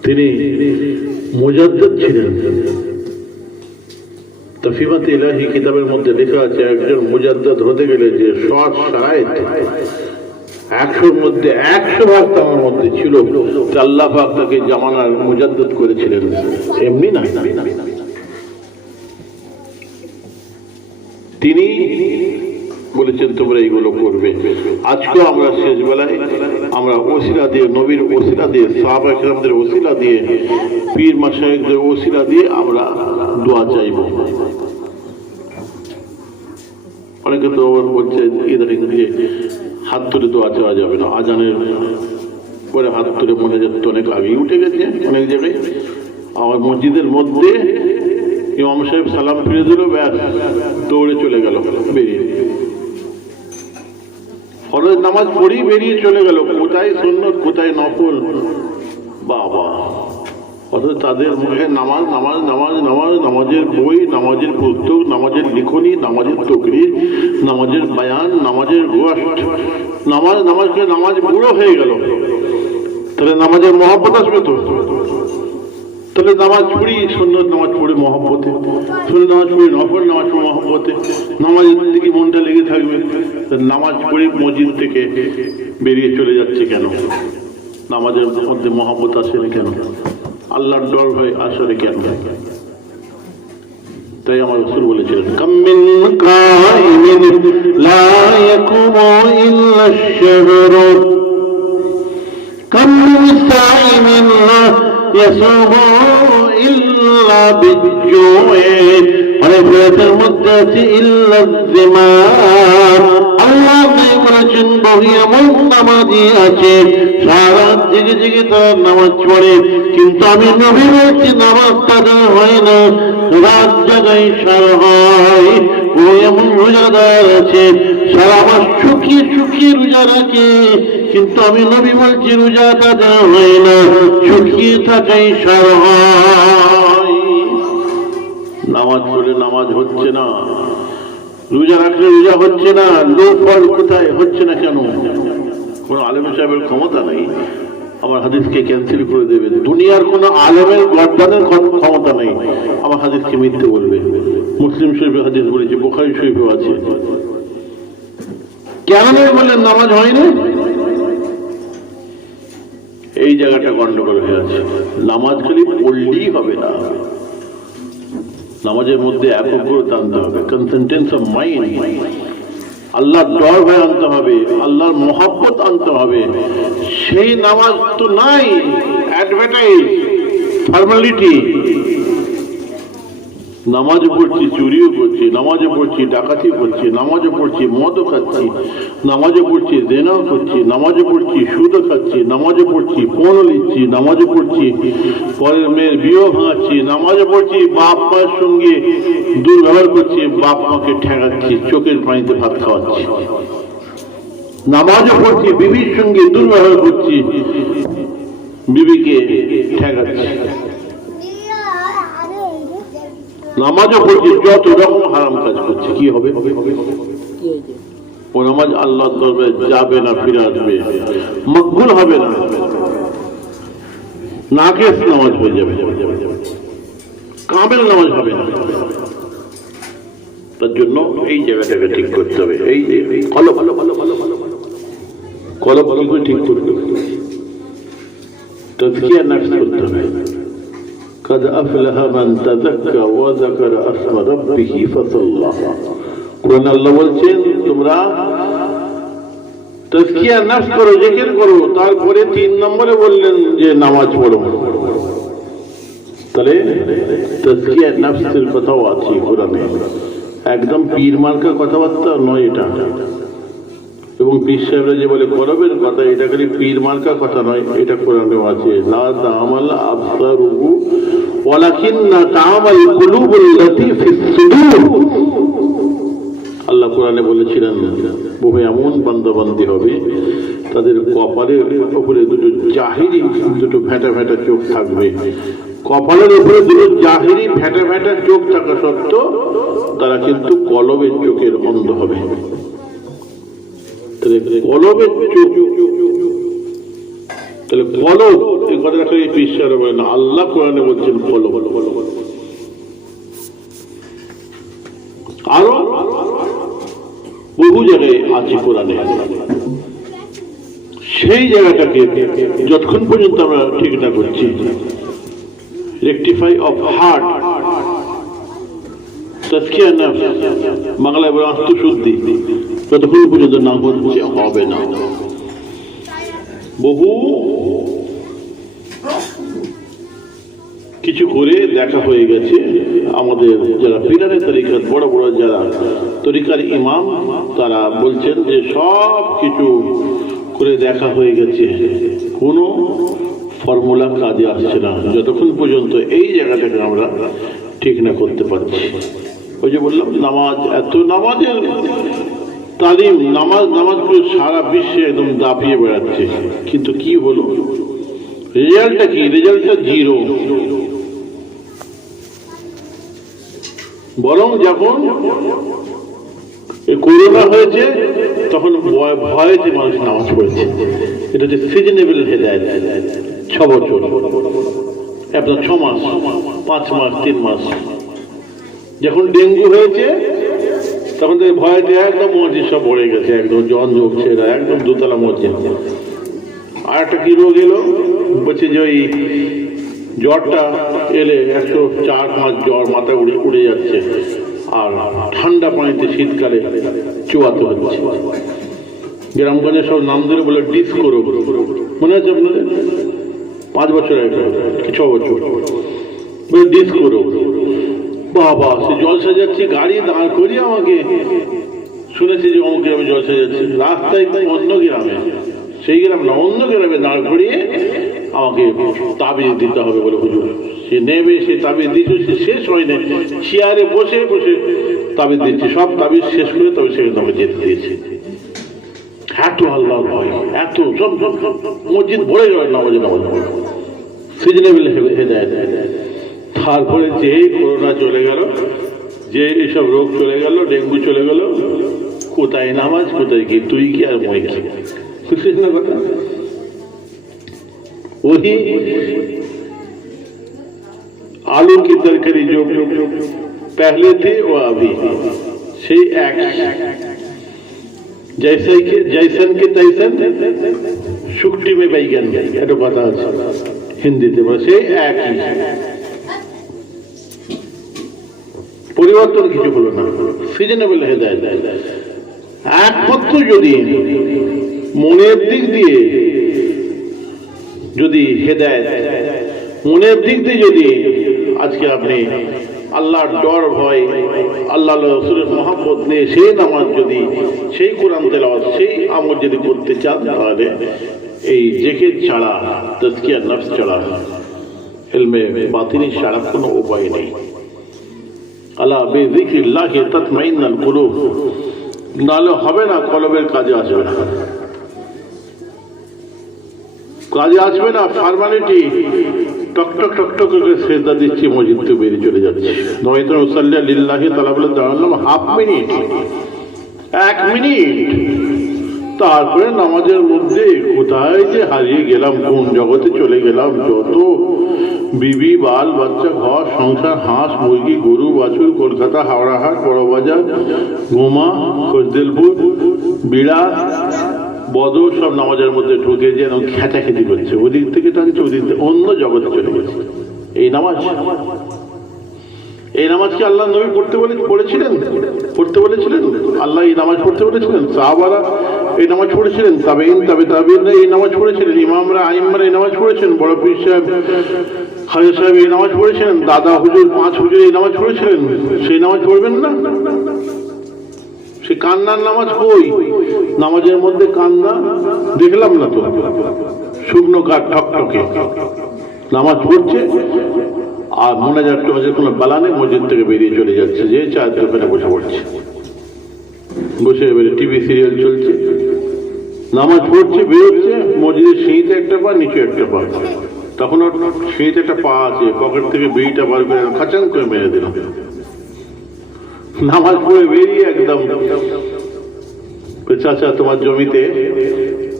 তিনি মুজাদ্দিদ ছিলেন। তফিমাত ইলাহি কিতাবের মধ্যে লেখা আছে একজন মুজাদ্দিদ হতে গেলে যে শর্ত শারাইত 100-র মধ্যে 100 ভাগ তার মধ্যে ছিল, আল্লাহ পাক তাকে জামানার মুজাদ্দিদ করেছিলেন, এমনি না। তিনি বলেছেন তোমরা এইগুলো করবে। আজকেও আমরা শেষ বেলায় আমরা ওসিলা দিয়ে, নবীর ওসিলা দিয়ে, সাহাবা কিরামদের ওসিলা দিয়ে, পীর মাশায়েখদের ওসিলা দিয়ে আমরা দোয়া চাইব। অনেকে তো বলছে ইদানিং যে হাত তুলে দোয়া চাওয়া যাবে না, আজানের পরে হাত তুলে মনে যাচ্ছে অনেক আগেই উঠে গেছে অনেক জায়গায়। আমার মসজিদের মধ্যে ইমাম সাহেব সালাম ফিরে দিল, ব্যাস দৌড়ে চলে গেল বেরিয়ে, ফরজ নামাজ পড়ি বেরিয়ে চলে গেল, কোথায় সুন্নত কোথায় নফল, বাবা। অথচ তাদের মুখে নামাজ নামাজ নামাজ নামাজ, নামাজের বই, নামাজের পুস্তক, নামাজের লিখনি, নামাজের তকরির, নামাজের বায়ান, নামাজের গোষ্ঠ, নামাজ নামাজ করে নামাজ বুড়ো হয়ে গেল। তাহলে নামাজের মহব্বত আসবে তো? তাহলে নামাজ পড়ি, সুন্নত নামাজ পড়ে মহব্বতে, সুন্নত নামাজ পড়ি, নফল নামাজ পড়ে মহব্বতে, নামাজের দিকে মনটা লেগে থাকবে। নামাজ পড়ে মসজিদ থেকে বেরিয়ে চলে যাচ্ছে কেন? নামাজের মধ্যে মহব্বত আসে কেন? আল্লাহর ডর ভয় আসলে কেন? তাই আমার রাসূল বলেছিলেন, কাম মিন কাইমিন লা ইয়াকুমু ইল্লা আশ-শাহরু, কাম মিন সাইমিন লা ইয়াসুমু ইল্লা বিজ-জু'i, অনেক রাতের মধ্যে আছে ইল্লা যিমাম। আল্লাহ বলেছেন বহু এমন নামাজি আছে সারা জেগে জেগে তারা নামাজ পড়ে, কিন্তু আমি নবী বলছি নামাজ তাদের হয় না, রাত জাগায় সারা হয়। বহু এমন রোজাদার আছে সারা মাস শুকিয়ে শুকিয়ে রোজা রাখে, কিন্তু আমি নবী বলছি রোজা তাদের হয় না, শুকিয়ে থাকাই সারা হয়। নামাজ পড়লে নামাজ হচ্ছে না, রোজা রাখলে রোজা হচ্ছে না, লোক ফল কোথায় হচ্ছে না কেন? কোন আলেম সাহেবের ক্ষমতা নেই আমার হাদিসকে ক্যান্সেল করে দেবে, দুনিয়ার কোন আলেমের গর্দানের ক্ষমতা নেই আমার হাদিসকে মিথ্যে বলবে। মুসলিম শরীফে হাদিস বলেছে, বুখারী শরীফেও আছে। কেন বললেন নামাজ হয়নি? এই জায়গাটা গন্ডগোল হয়ে আছে। নামাজ খালি পড়লেই হবে না, নামাজের মধ্যে একাগ্রতা আনতে হবে, কনসেন্ট্রেন্স অফ মাইন্ড, আল্লাহর ডর ভয় আনতে হবে, আল্লাহর মহব্বত আনতে হবে। সেই নামাজ তো নাই, অ্যাডভার্টাইজ, ফর্মালিটি। নামাজে পড়ছি চুরিও করছি, নামাজে পড়ছি ডাকাতি করছি, নামাজে পড়ছি মদও খাচ্ছি, নামাজে পড়ছি জেনাও করছি, নামাজে পড়ছি সুদও খাচ্ছি, নামাজে পড়ছি পণ নিচ্ছি, নামাজে পড়ছি পরের মেয়ের বিয়েও ভাঙাচ্ছি, নামাজে পড়ছি বাপ মায়ের সঙ্গে দুর্ব্যবহার করছি, বাপ মাকে ঠেকাচ্ছি, চোখের পানিতে ভাত খাওয়াচ্ছি। নামাজে পড়ছি বিবির সঙ্গে দুর্ব্যবহার করছি, বিবিকে ঠেকাচ্ছি। নামাজও পড়ছি, যত রকম হারাম কাজ করছে, কি হবে? ও নামাজ আল্লাহর দরবারে যাবে না, ফিরে আসবে, মকবুল হবে না, নাকেস নামাজ হয়ে যাবে, কামেল নামাজ হবে না। তার জন্য এই জায়গাটাকে ঠিক করতে হবে। এই যে কলব কলব কি করে ঠিক করতে হবে? তাজকিয়া নফস করতে হবে। قد أفلح من تذكر وذكر اسم ربه فصلى। কোরআন আল্লাহ বলছেন তোমরা তাজকিয়া নফস করো, জিকির করো, তারপরে 3 নম্বরে বললেন যে নামাজ পড়ো। তাহলে তাজকিয়া নফসের কথাও আছে কোরআনে, একদম পীর মার্কা কথাবার্তা নয় এটা। এবং পীর সাহেবরা যে বলে কলবের কথা, এটা খালি পীর মার্কা কথা নয়, এটা কোরআনেও আছে। লা তা'মাল আবসারুহু ওয়ালাকিন্না তা'মাল কুলুবুল্লাতী ফিস সুদূর। আল্লাহ কোরআনে বলেছিলেন বহু এমন বান্দাবান্দি হবে তাদের কপালের উপরে দুটো ফেটা ফেটা চোখ থাকবে, কপালের উপরে দুটো জাহিরি ফেটা ফেটা চোখ থাকা সত্ত্বেও তারা কিন্তু কলবের চোখের অন্ধ হবে। কলবের চোখ তাহলে কলব এই কথাটা বিশ্বাস বলে না, আল্লাহ কোরআনে বলছেন কলব। আরো বহু জায়গায় আছে কোরআনে, সেই জায়গাটাকে যতক্ষণ পর্যন্ত আমরা ঠিক না করছি, রেকটিফাই অফ হার্ট, তাজকিয়া নফস, বাংলায় বলে আত্মশুদ্ধি, ততক্ষণ পর্যন্ত না হচ্ছে হবে না। বহু কিছু করে দেখা হয়ে গেছে আমাদের যারা পিলারে তরিকার বড় বড় যারা তরিকার ইমাম, তারা বলছেন যে সব কিছু করে দেখা হয়ে গেছে, কোনো ফর্মুলা কাজে আসছে না যতক্ষণ পর্যন্ত এই জায়গাটাকে আমরা ঠিক না করতে পারছি। ওই যে বললাম নামাজ, এত নামাজের তালিম, নামাজ করে সারা বিশ্বে একদম দাপিয়ে বেড়াচ্ছে, কিন্তু কি হলো রেজাল্টটা কি? রেজাল্টটা জিরো। বরং যখন করোনা হয়েছে তখন ভয়েতে মানুষ নামাজ পড়েছে। এটা হচ্ছে সিজনেবল হেদায়েত। 6 বছর, আপনার 6 মাস, 5 মাস, 3 মাস। যখন ডেঙ্গু হয়েছে তখন থেকে ভয়েতে একদম মসজিদ সব ভরে গেছে, একদম জন ঢুকছে, একদম দোতলা মসজিদ। আর একটা কি রোগ এলো বলছে যে ওই জ্বরটা এলে 104-5 জ্বর মাথা উড়ে যাচ্ছে, আর ঠান্ডা পানিতে শীতকালে চুয়াতে হচ্ছে। গ্রামগঞ্জে সব নাম ধরে বলে ডিস্কো রোগ, মনে আছে আপনাদের? 5 বছর আগে কি 6 বছর বলে ডিস্কো রোগ। বাবা, সে জলসা যাচ্ছি, গাড়ি দাঁড় করিয়ে আমাকে, শুনেছি যে অমুক গ্রামে জলসা যাচ্ছে, রাস্তায় অন্য গ্রামে, সেই গ্রাম না অন্য গ্রামে দাঁড় করিয়ে আমাকে তাবিজ দিতে হবে বলে হুজুর। সে নেবে, সে তাবিজ দিচ্ছে, সে শেষ হয় না, চেয়ারে বসে বসে তাবিজ দিচ্ছে, সব তাবিজ শেষ করে তবে সেখানে আমাকে যেতে দিয়েছে। এত আল্লাহর ভয়, এত সব মসজিদ ভরে গেল নামাজে নামাজ, সিজনেবল হেদায়েত। তারপরে যে করোনা চলে গেল, যে এসব রোগ চলে গেল, ডেঙ্গু চলে গেল, কোথায় নামাজ, কোথায় কি, তুই কি আর মই কি, বুঝছিস না কথা? वही आलू की तरकारी जो पहले थे वो अभी से एक, जैसे कि जैसन के तैसन शुक्ति में बैगन, এটা কথা আছে হিন্দিতে, বলে একই, পরিবর্তন কিছু হলো না, সিজনেবল হেদায়েত। একমাত্র যদি মনের দিক দিয়ে, যদি হেদায়েত মনের দিক দিয়ে যদি আজকে আপনি আল্লাহর ডর ভয়, আল্লাহ রাসূলের মহব্বত নিয়ে সেই নামাজ যদি, সেই কোরআন তেলাওয়াত, সেই আমল যদি করতে চান, তাহলে এই জিকির ছাড়া, তাজকিয়া নফস ছাড়া, ইলমে বাতিনি ছাড়া কোনো উপায় নেই। আলা বিযিকরিল্লাহি তাতমাইন্নুল কুলুব, নালে হবে না, কলবের কাজে আসবে না, কাজে আসবে না, ফরমালিটি, টকটক টকটক করে সেজদা দিচ্ছি, মসজিদ থেকে বেরিয়ে চলে যাচ্ছে। নয়তো মুসাল্লি লিল্লাহি তাআলা বলে দাঁড়ালাম হাফ মিনিট, 1 মিনিট, তারপরে নামাজের মধ্যে কোথায় যে হারিয়ে গেলাম, কোন জগতে চলে গেলাম। যত বিবি, বাল বাচ্চা, ঘর সংসার, হাঁস মুরগি, গরু বাছুর, কলকাতা, হাওড়াহাট, বড়বাজার, গোমা, খজদেলপুর, বিড়াল, বদর সব নামাজের মধ্যে ঢুকে যেন খেটাখেটি করছে, ওদিক থেকে টানছে, ওদিক থেকে অন্য জগতে চলে গেছে। এই নামাজ, এই নামাজ কি আল্লাহ নবী পড়তে বলেছিলেন? আল্লাহ এই নামাজ পড়তে বলেছিলেন? সাহাবারা এই নামাজ পড়েছিলেন? তাবেঈন, তবে তাবেঈনরা এই নামাজ পড়েছিলেন? ইমামরা, আইম্মারা এই নামাজ পড়েছেন? বড় পীর সাহেব, খাজা সাহেব এই নামাজ পড়েছিলেন? দাদা হুজুর, 5 হুজুর এই নামাজ পড়েছিলেন? সেই নামাজ পড়বেন না? সে কান্নার নামাজ কই? নামাজের মধ্যে কান্না দেখলাম না তো, শুকনো কাঠ ঠকঠকে নামাজ পড়ছে, আর মনে যাচ্ছে কোনো বালা নেই, মসজিদ থেকে বেরিয়ে চলে যাচ্ছে, যে চায়ের দোকানে বসে পড়ছে, বসে এবারে টিভি সিরিয়াল চলছে, নামাজ পড়ছে, বেরোচ্ছে, মসজিদের সিঁড়িতে একটা পা, নিচে একটা পা, তখন ওর সিঁড়িতে একটা পা আছে, পকেট থেকে বিড়িটা বার করে খাচাং করে মেরে দিল। নামাজ পড়ে বেরিয়ে একদম, চাচা তোমার জমিতে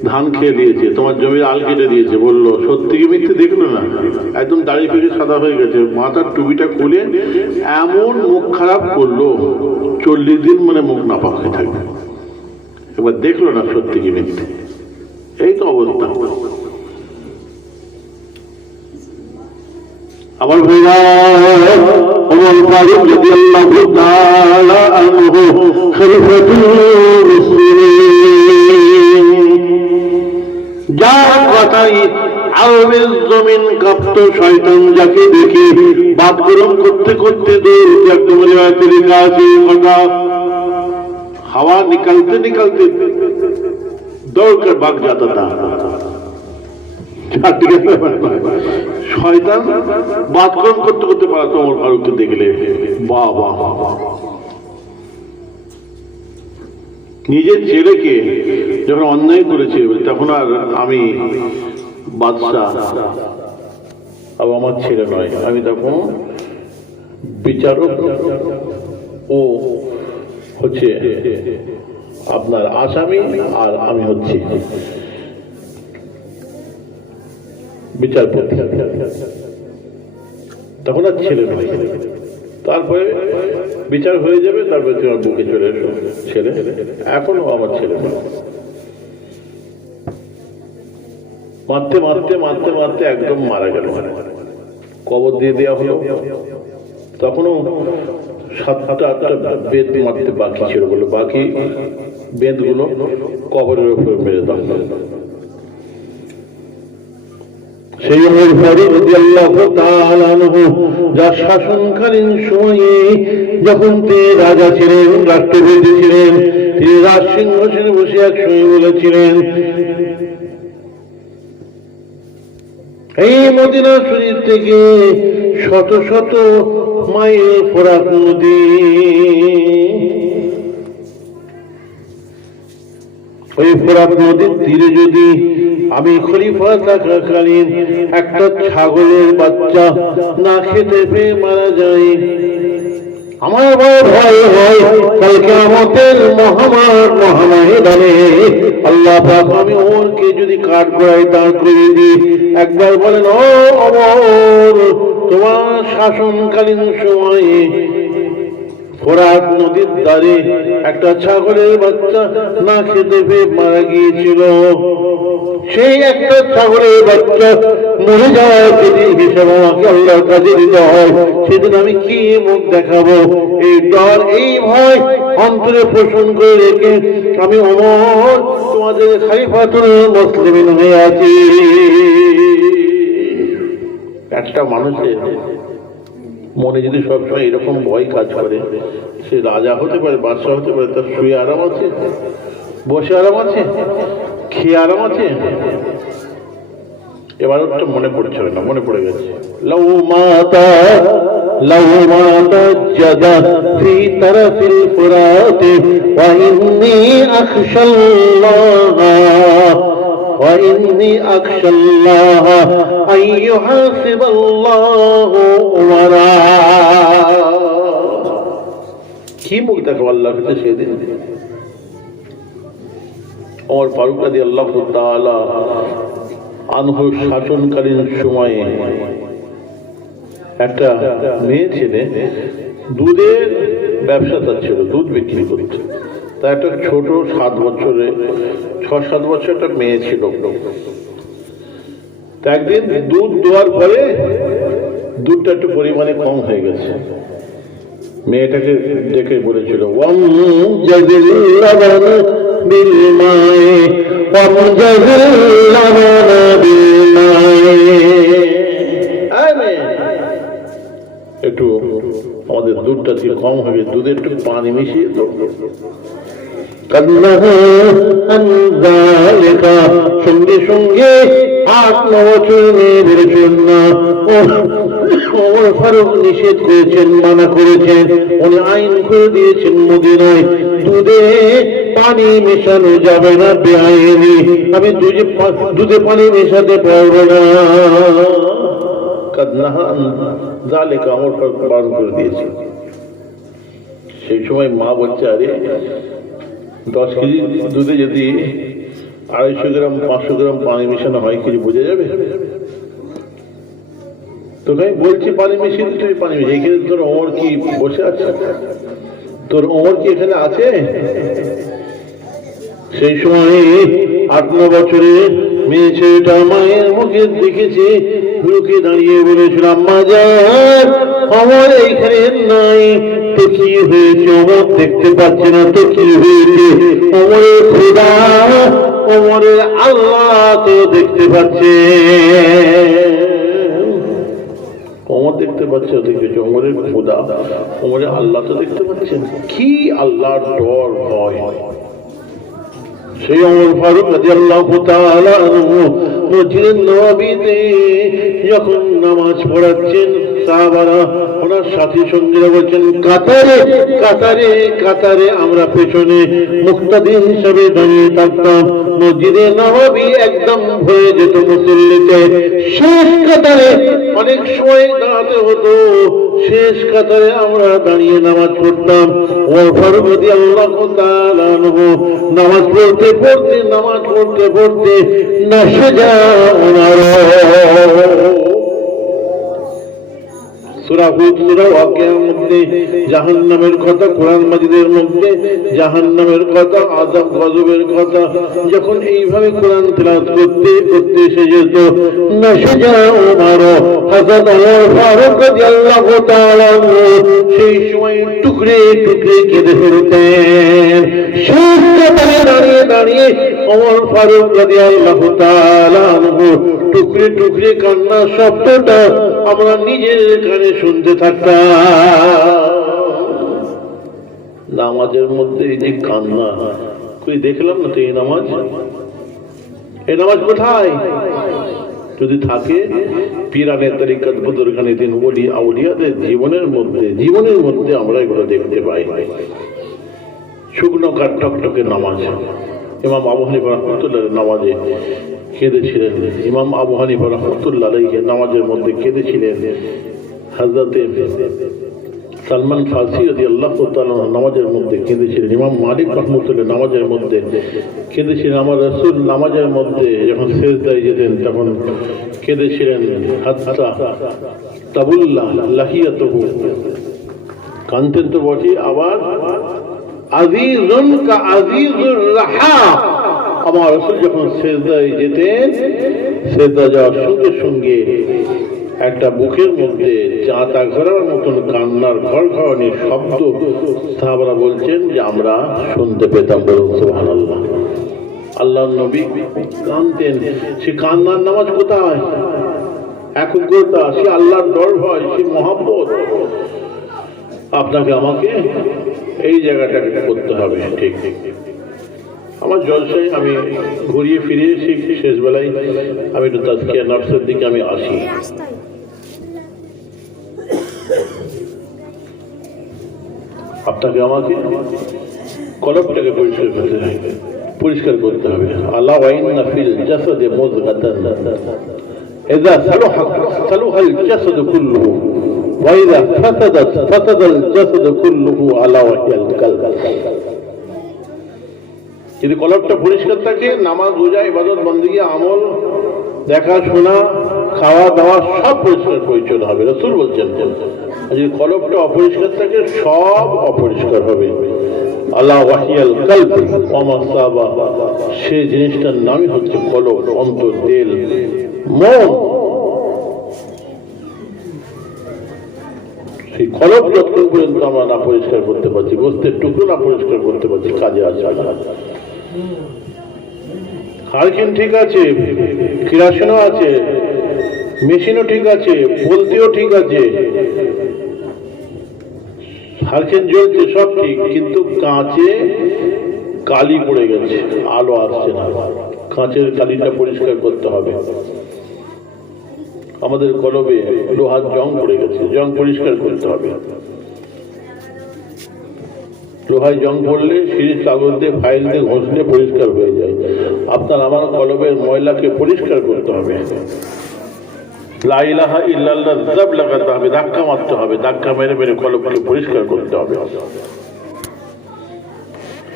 ধান খেয়ে দিয়েছে, তোমার জমির আল কেটে দিয়েছে, বললো সত্যি কি মিথ্যে দেখলো না, একদম দাড়ি ফেলে সাদা হয়ে গেছে, মাথার টুপিটা খুলে এমন মুখ খারাপ করলো 40 দিন মানে মুখ না পাকে থাকবে। এবার দেখলো না সত্যি কি মিথ্যে, এই তো অবস্থা। আমার ভাইরা, ওমর ফারুক রাদিয়াল্লাহু তাআলা আনহু খলিফাতুল মুসলিমিন, যার কথাই আরবের জমিন কাঁপত, শয়তান যাকে দেখে বাদ গরম করতে করতে দৌড়, একদম রিওয়ায়াতে লেখা আছে কথা, हवा निकलते निकलते दौड़कर भाग जाता था। শয়তান বাথরুম করতে করতে পারতো ওমর ফারুককে দেখলে, বাহ বাহ। নিজের ছেলেকে যখন অন্যায় করেছে তখন আর আমি বাদশা, আর আমার ছেলে নয়, আমি তখন বিচারক ও হচ্ছে আপনার আসামি, আর আমি হচ্ছি বিচারপতি, তখন আর ছেলে নয়। তারপরে বিচার হয়ে যাবে, তারপরে তোমার বুকে চলে এসো ছেলে, এখনো আমার ছেলে নয়। মারতে মারতে মারতে মারতে একদম মারা গেল, কবর দিয়ে দেওয়া হলো। তখনও 7-8টা বেদ মারতে বাকি ছিল, বলে বাকি বেদগুলো কবরের উপর মেরে দাও। সেই ওমর ফারুক রাদিয়াল্লাহু তাআলা আনহু যার শাসনকালীন সময়ে যখন তিনি রাজা ছিলেন, রাষ্ট্রপতি ছিলেন, তিনি রাজ সিংহাসনে বসে এক সময় বলেছিলেন, এই মদিনা শরীফ থেকে শত শত মাইল ফোরাত নদী, ওই ফোরাত নদীর তীরে যদি আমি খলিফা থাকাকালীন একটা ছাগলের বাচ্চা না খেতে পেয়ে মারা যায়, আমার ভয় হয় কালকে আমাদের মহাময়দানে আল্লাহ পাক আমি ওরকে যদি কাঠ গড়ায় দাঁড় করে দিই, একবার বলেন ও ওমর, তোমার শাসনকালীন সময়ে ফোরাত নদীর ধারে একটা ছাগলের বাচ্চা না খেতে পেয়ে মারা গিয়েছিল, সেই একটা ছাগলের বাচ্চা মরে যাওয়ার যদি হিসাব আমাকে আল্লাহর কাছে দিতে হয়, সেদিন আমি কি মুখ দেখাবো? এই ডর, এই ভয় অন্তরে পোষণ করে রেখে আমি ওমর তোমাদের খলিফাতুল মুসলিমিন হয়ে আছি। একটা মানুষের মনে যদি সবসময় এরকম ভয় কাজ করে, সে রাজা হতে পারে, বাদশা হতে পারে, তার শুয়ে আরাম আছে, বসে আরাম আছে, খেয়ে আরাম আছে। এবার ওটা মনে পড়ছে না, মনে পড়ে গেছে। لو ما تجد في طرف الفرات وإني أخشى الله أن يحاسب الله عمرا। কি মুখ দেখো আল্লাহর কাছে সেদিন? ওমর ফারুক রাদিয়াল্লাহু তাআলা আনহু শাসনকালীন সময়ে একটা মেয়ে ছেলে দুধের ব্যবসা তার ছিল, দুধ বিক্রি করছে। তা একটা ছোট 6-7 বছর একটা মেয়ে ছিল। তা একদিন দুধ দোয়ার পরে দুধটা একটু পরিমাণে কম হয়ে গেছে। মেয়েটাকে দেখে বলেছিল, একটু আমাদের দুধটা দিয়ে কম হবে, দুধে একটু পানি মিশিয়ে দাও। সঙ্গে সঙ্গে 8-9 বছর মেয়েদের জন্য ওমর ফারুক নিষেধ করেছেন, মানা করেছেন, উনি আইন করে দিয়েছেন মদিনায় দুধে পানি মেশানো যাবে না, বেআইনি। আমি দুধে পানি মেশাতে পারবো না। ওমর ফারুক বারণ করে দিয়েছে। সেই সময় মা বলছে, আরে 10 কেজি দুধে যদি 250 গ্রাম 500 গ্রাম পানি মেশানো হয় কিছু বোঝা যাবে? তোকে আমি বলছি পানি মিশিয়ে তুই পানি মিশিয়ে, এখানে তোর ওমর কি বসে আছে? তোর ওমর কি এখানে আছে? সেই সময় 8-9 বছরের মেয়ে ছেলেটা মায়ের মুখে দেখেছে, লুকে দাঁড়িয়ে বলেছিল, আম্মা যান আমার এইখানে নাই। তো কি হয়েছে? ওমর দেখতে পাচ্ছে না তো কি হয়েছে? ওমরের খোদা, ওমরের আল্লাহ তো দেখতে পাচ্ছে। ওমর দেখতে পাচ্ছে, দেখেছে ওমরের খোদা, ওমরের আল্লাহ তো দেখতে পাচ্ছেন। কি আল্লাহর ডর ভয়! সেই ওমর ফারুক রাদিয়াল্লাহু তাআলা আনহু মসজিদে নববীতে যখন নামাজ পড়াচ্ছেন, সাহাবারা ওনার সাথী সঙ্গীরা বলছেন, কাতারে কাতারে কাতারে আমরা পেছনে মুক্তাদি হিসাবে দাঁড়িয়ে থাকতাম। মসজিদে নববী একদম হয়ে যেত মুসল্লিতে, শেষ কাতারে অনেক সময় দাঁড়াতে হতো, শেষ কাতারে আমরা দাঁড়িয়ে নামাজ পড়তাম। ওমর ফারুক রাদিয়াল্লাহু তাআলা আনহু নামাজ পড়তে পড়তে নাশজা ওনার সূরা হুদ সূরা ওয়াকিয়ার মধ্যে জাহান্নামের কথা, কোরআন মাজিদের মধ্যে জাহান্নামের কথা, আযাব গজবের কথা যখন এইভাবে কোরআন তেলাওয়াত করতে করতে এসে যেত, নাশজা ওমর হযরত ওমর ফারুক রাদিয়াল্লাহু তাআলা সেই সময় টুকরে টুকরে কেঁদে ফেলতেন। শেষ কাতারে দাঁড়িয়ে দাঁড়িয়ে ওমর ফারুক রাদিয়াল্লাহু তাআলা টুকরে টুকরে কান্নার শব্দটা আমরা নিজের কানে শুনতে থাকতাম। নামাজের মধ্যে এই যে কান্না, কই দেখলাম না তো এই নামাজ? এই নামাজ কোথায়? যদি থাকে পীরানে তরিকত বুজুর্গানে দিন ওলি আউলিয়াদের জীবনের মধ্যে আমরা এগুলো দেখতে পাই। শুকনো কাঠ টকটকে নামাজ। ইমাম আবু হানিফা রাহমাতুল্লাহ নামাজে কেঁদেছিলেন। ইমাম আবু হানিফা রাহমাতুল্লাহ আলাইহি নামাজের মধ্যে কেঁদেছিলেন। হযরতে সালমান ফারসি রাদিয়াল্লাহু তাআলা নামাজের মধ্যে কেঁদেছিলেন। ইমাম মালিক রাহমাতুল্লাহ নামাজের মধ্যে কেঁদেছিলেন। আমার রাসূল নামাজের মধ্যে যখন সিজদায় যেতেন তখন কেঁদেছিলেন। হাত্তা তাবুল্লাহ লাহিয়াতুহু, কাঁদতেন তো বটে, আবার আজিজুন কা আজিজুর রাহা, আমার রাসূল যখন সিজদায় যেতেন, সিজদা যাওয়ার সঙ্গে সঙ্গে একটা বুকের মধ্যে চাঁতা ঘোরার মতন কান্নার ঘর ঘরানির শব্দ সাহাবারা বলছেন যে আমরা শুনতে পেতাম। বলুন সুবহানাল্লাহ। আল্লাহর নবী কাঁদতেন। সে কান্নার নামাজ কোথায়? একগ্রতা, সে আল্লাহর ডর ভয়, সে মহব্বত আপনাকে আমাকে এই জায়গাটাকে করতে হবে। ঠিক ঠিক আমার জলসায় আমি ঘুরিয়ে ফিরিয়ে শেষ বেলায় আমি একটু তাজকিয়া নফসের দিকে আমি আসি। আপনাকে আমাকে কলবটাকে পরিষ্কার করতে হবে। আলা ওয়াইন্না ফিল জাসাদি মুযগাতান ইযা সালুহাল জাসাদু কুল্লুহু ওয়া ইযা ফাসাদাল জাসাদু কুল্লুহু আলা ওয়াহিয়াল কলব। যদি কলবটা পরিষ্কার থাকে, নামাজ রোজা ইবাদত বন্দেগী আমল দেখাশোনা খাওয়া দাওয়া সব পরিষ্কার পরিচ্ছন্ন হবে। রাসূল বলছেন যদি কলবটা অপরিষ্কার থাকে সব অপরিষ্কার হবে। আলা ওয়াহিয়াল কলব ওয়া মা সাবা, সেই জিনিসটার নামই হচ্ছে কলব, অন্তর, দিল, মন। সেই কলব যতক্ষণ পর্যন্ত আমরা না পরিষ্কার করতে পারছি, বস্তুর টুকরো না পরিষ্কার করতে পারছি, কাজে আসবে না। হারকিন ঠিক আছে, কিরাসিনও আছে, মেশিনও ঠিক আছে, বলতিও ঠিক আছে, হারকিন জ্বলছে, সব ঠিক, কিন্তু কাঁচে কালি পড়ে গেছে, আলো আসছে না। কাঁচের কালিটা পরিষ্কার করতে হবে। আমাদের কলবে লোহার জং পড়ে গেছে, জং পরিষ্কার করতে হবে। লোহায় জং পড়লে সিরিজ কাগজ দিয়ে ফাইল দিয়ে ঘষলে পরিষ্কার হয়ে যায়। আপনার আমার কলবের ময়লাকে পরিষ্কার করতে হবে। লা ইলাহা ইল্লাল্লাহ জব লাগাতে হবে, ধাক্কা মারতে হবে, ধাক্কা মেরে মেরে কলবকে পরিষ্কার করতে হবে।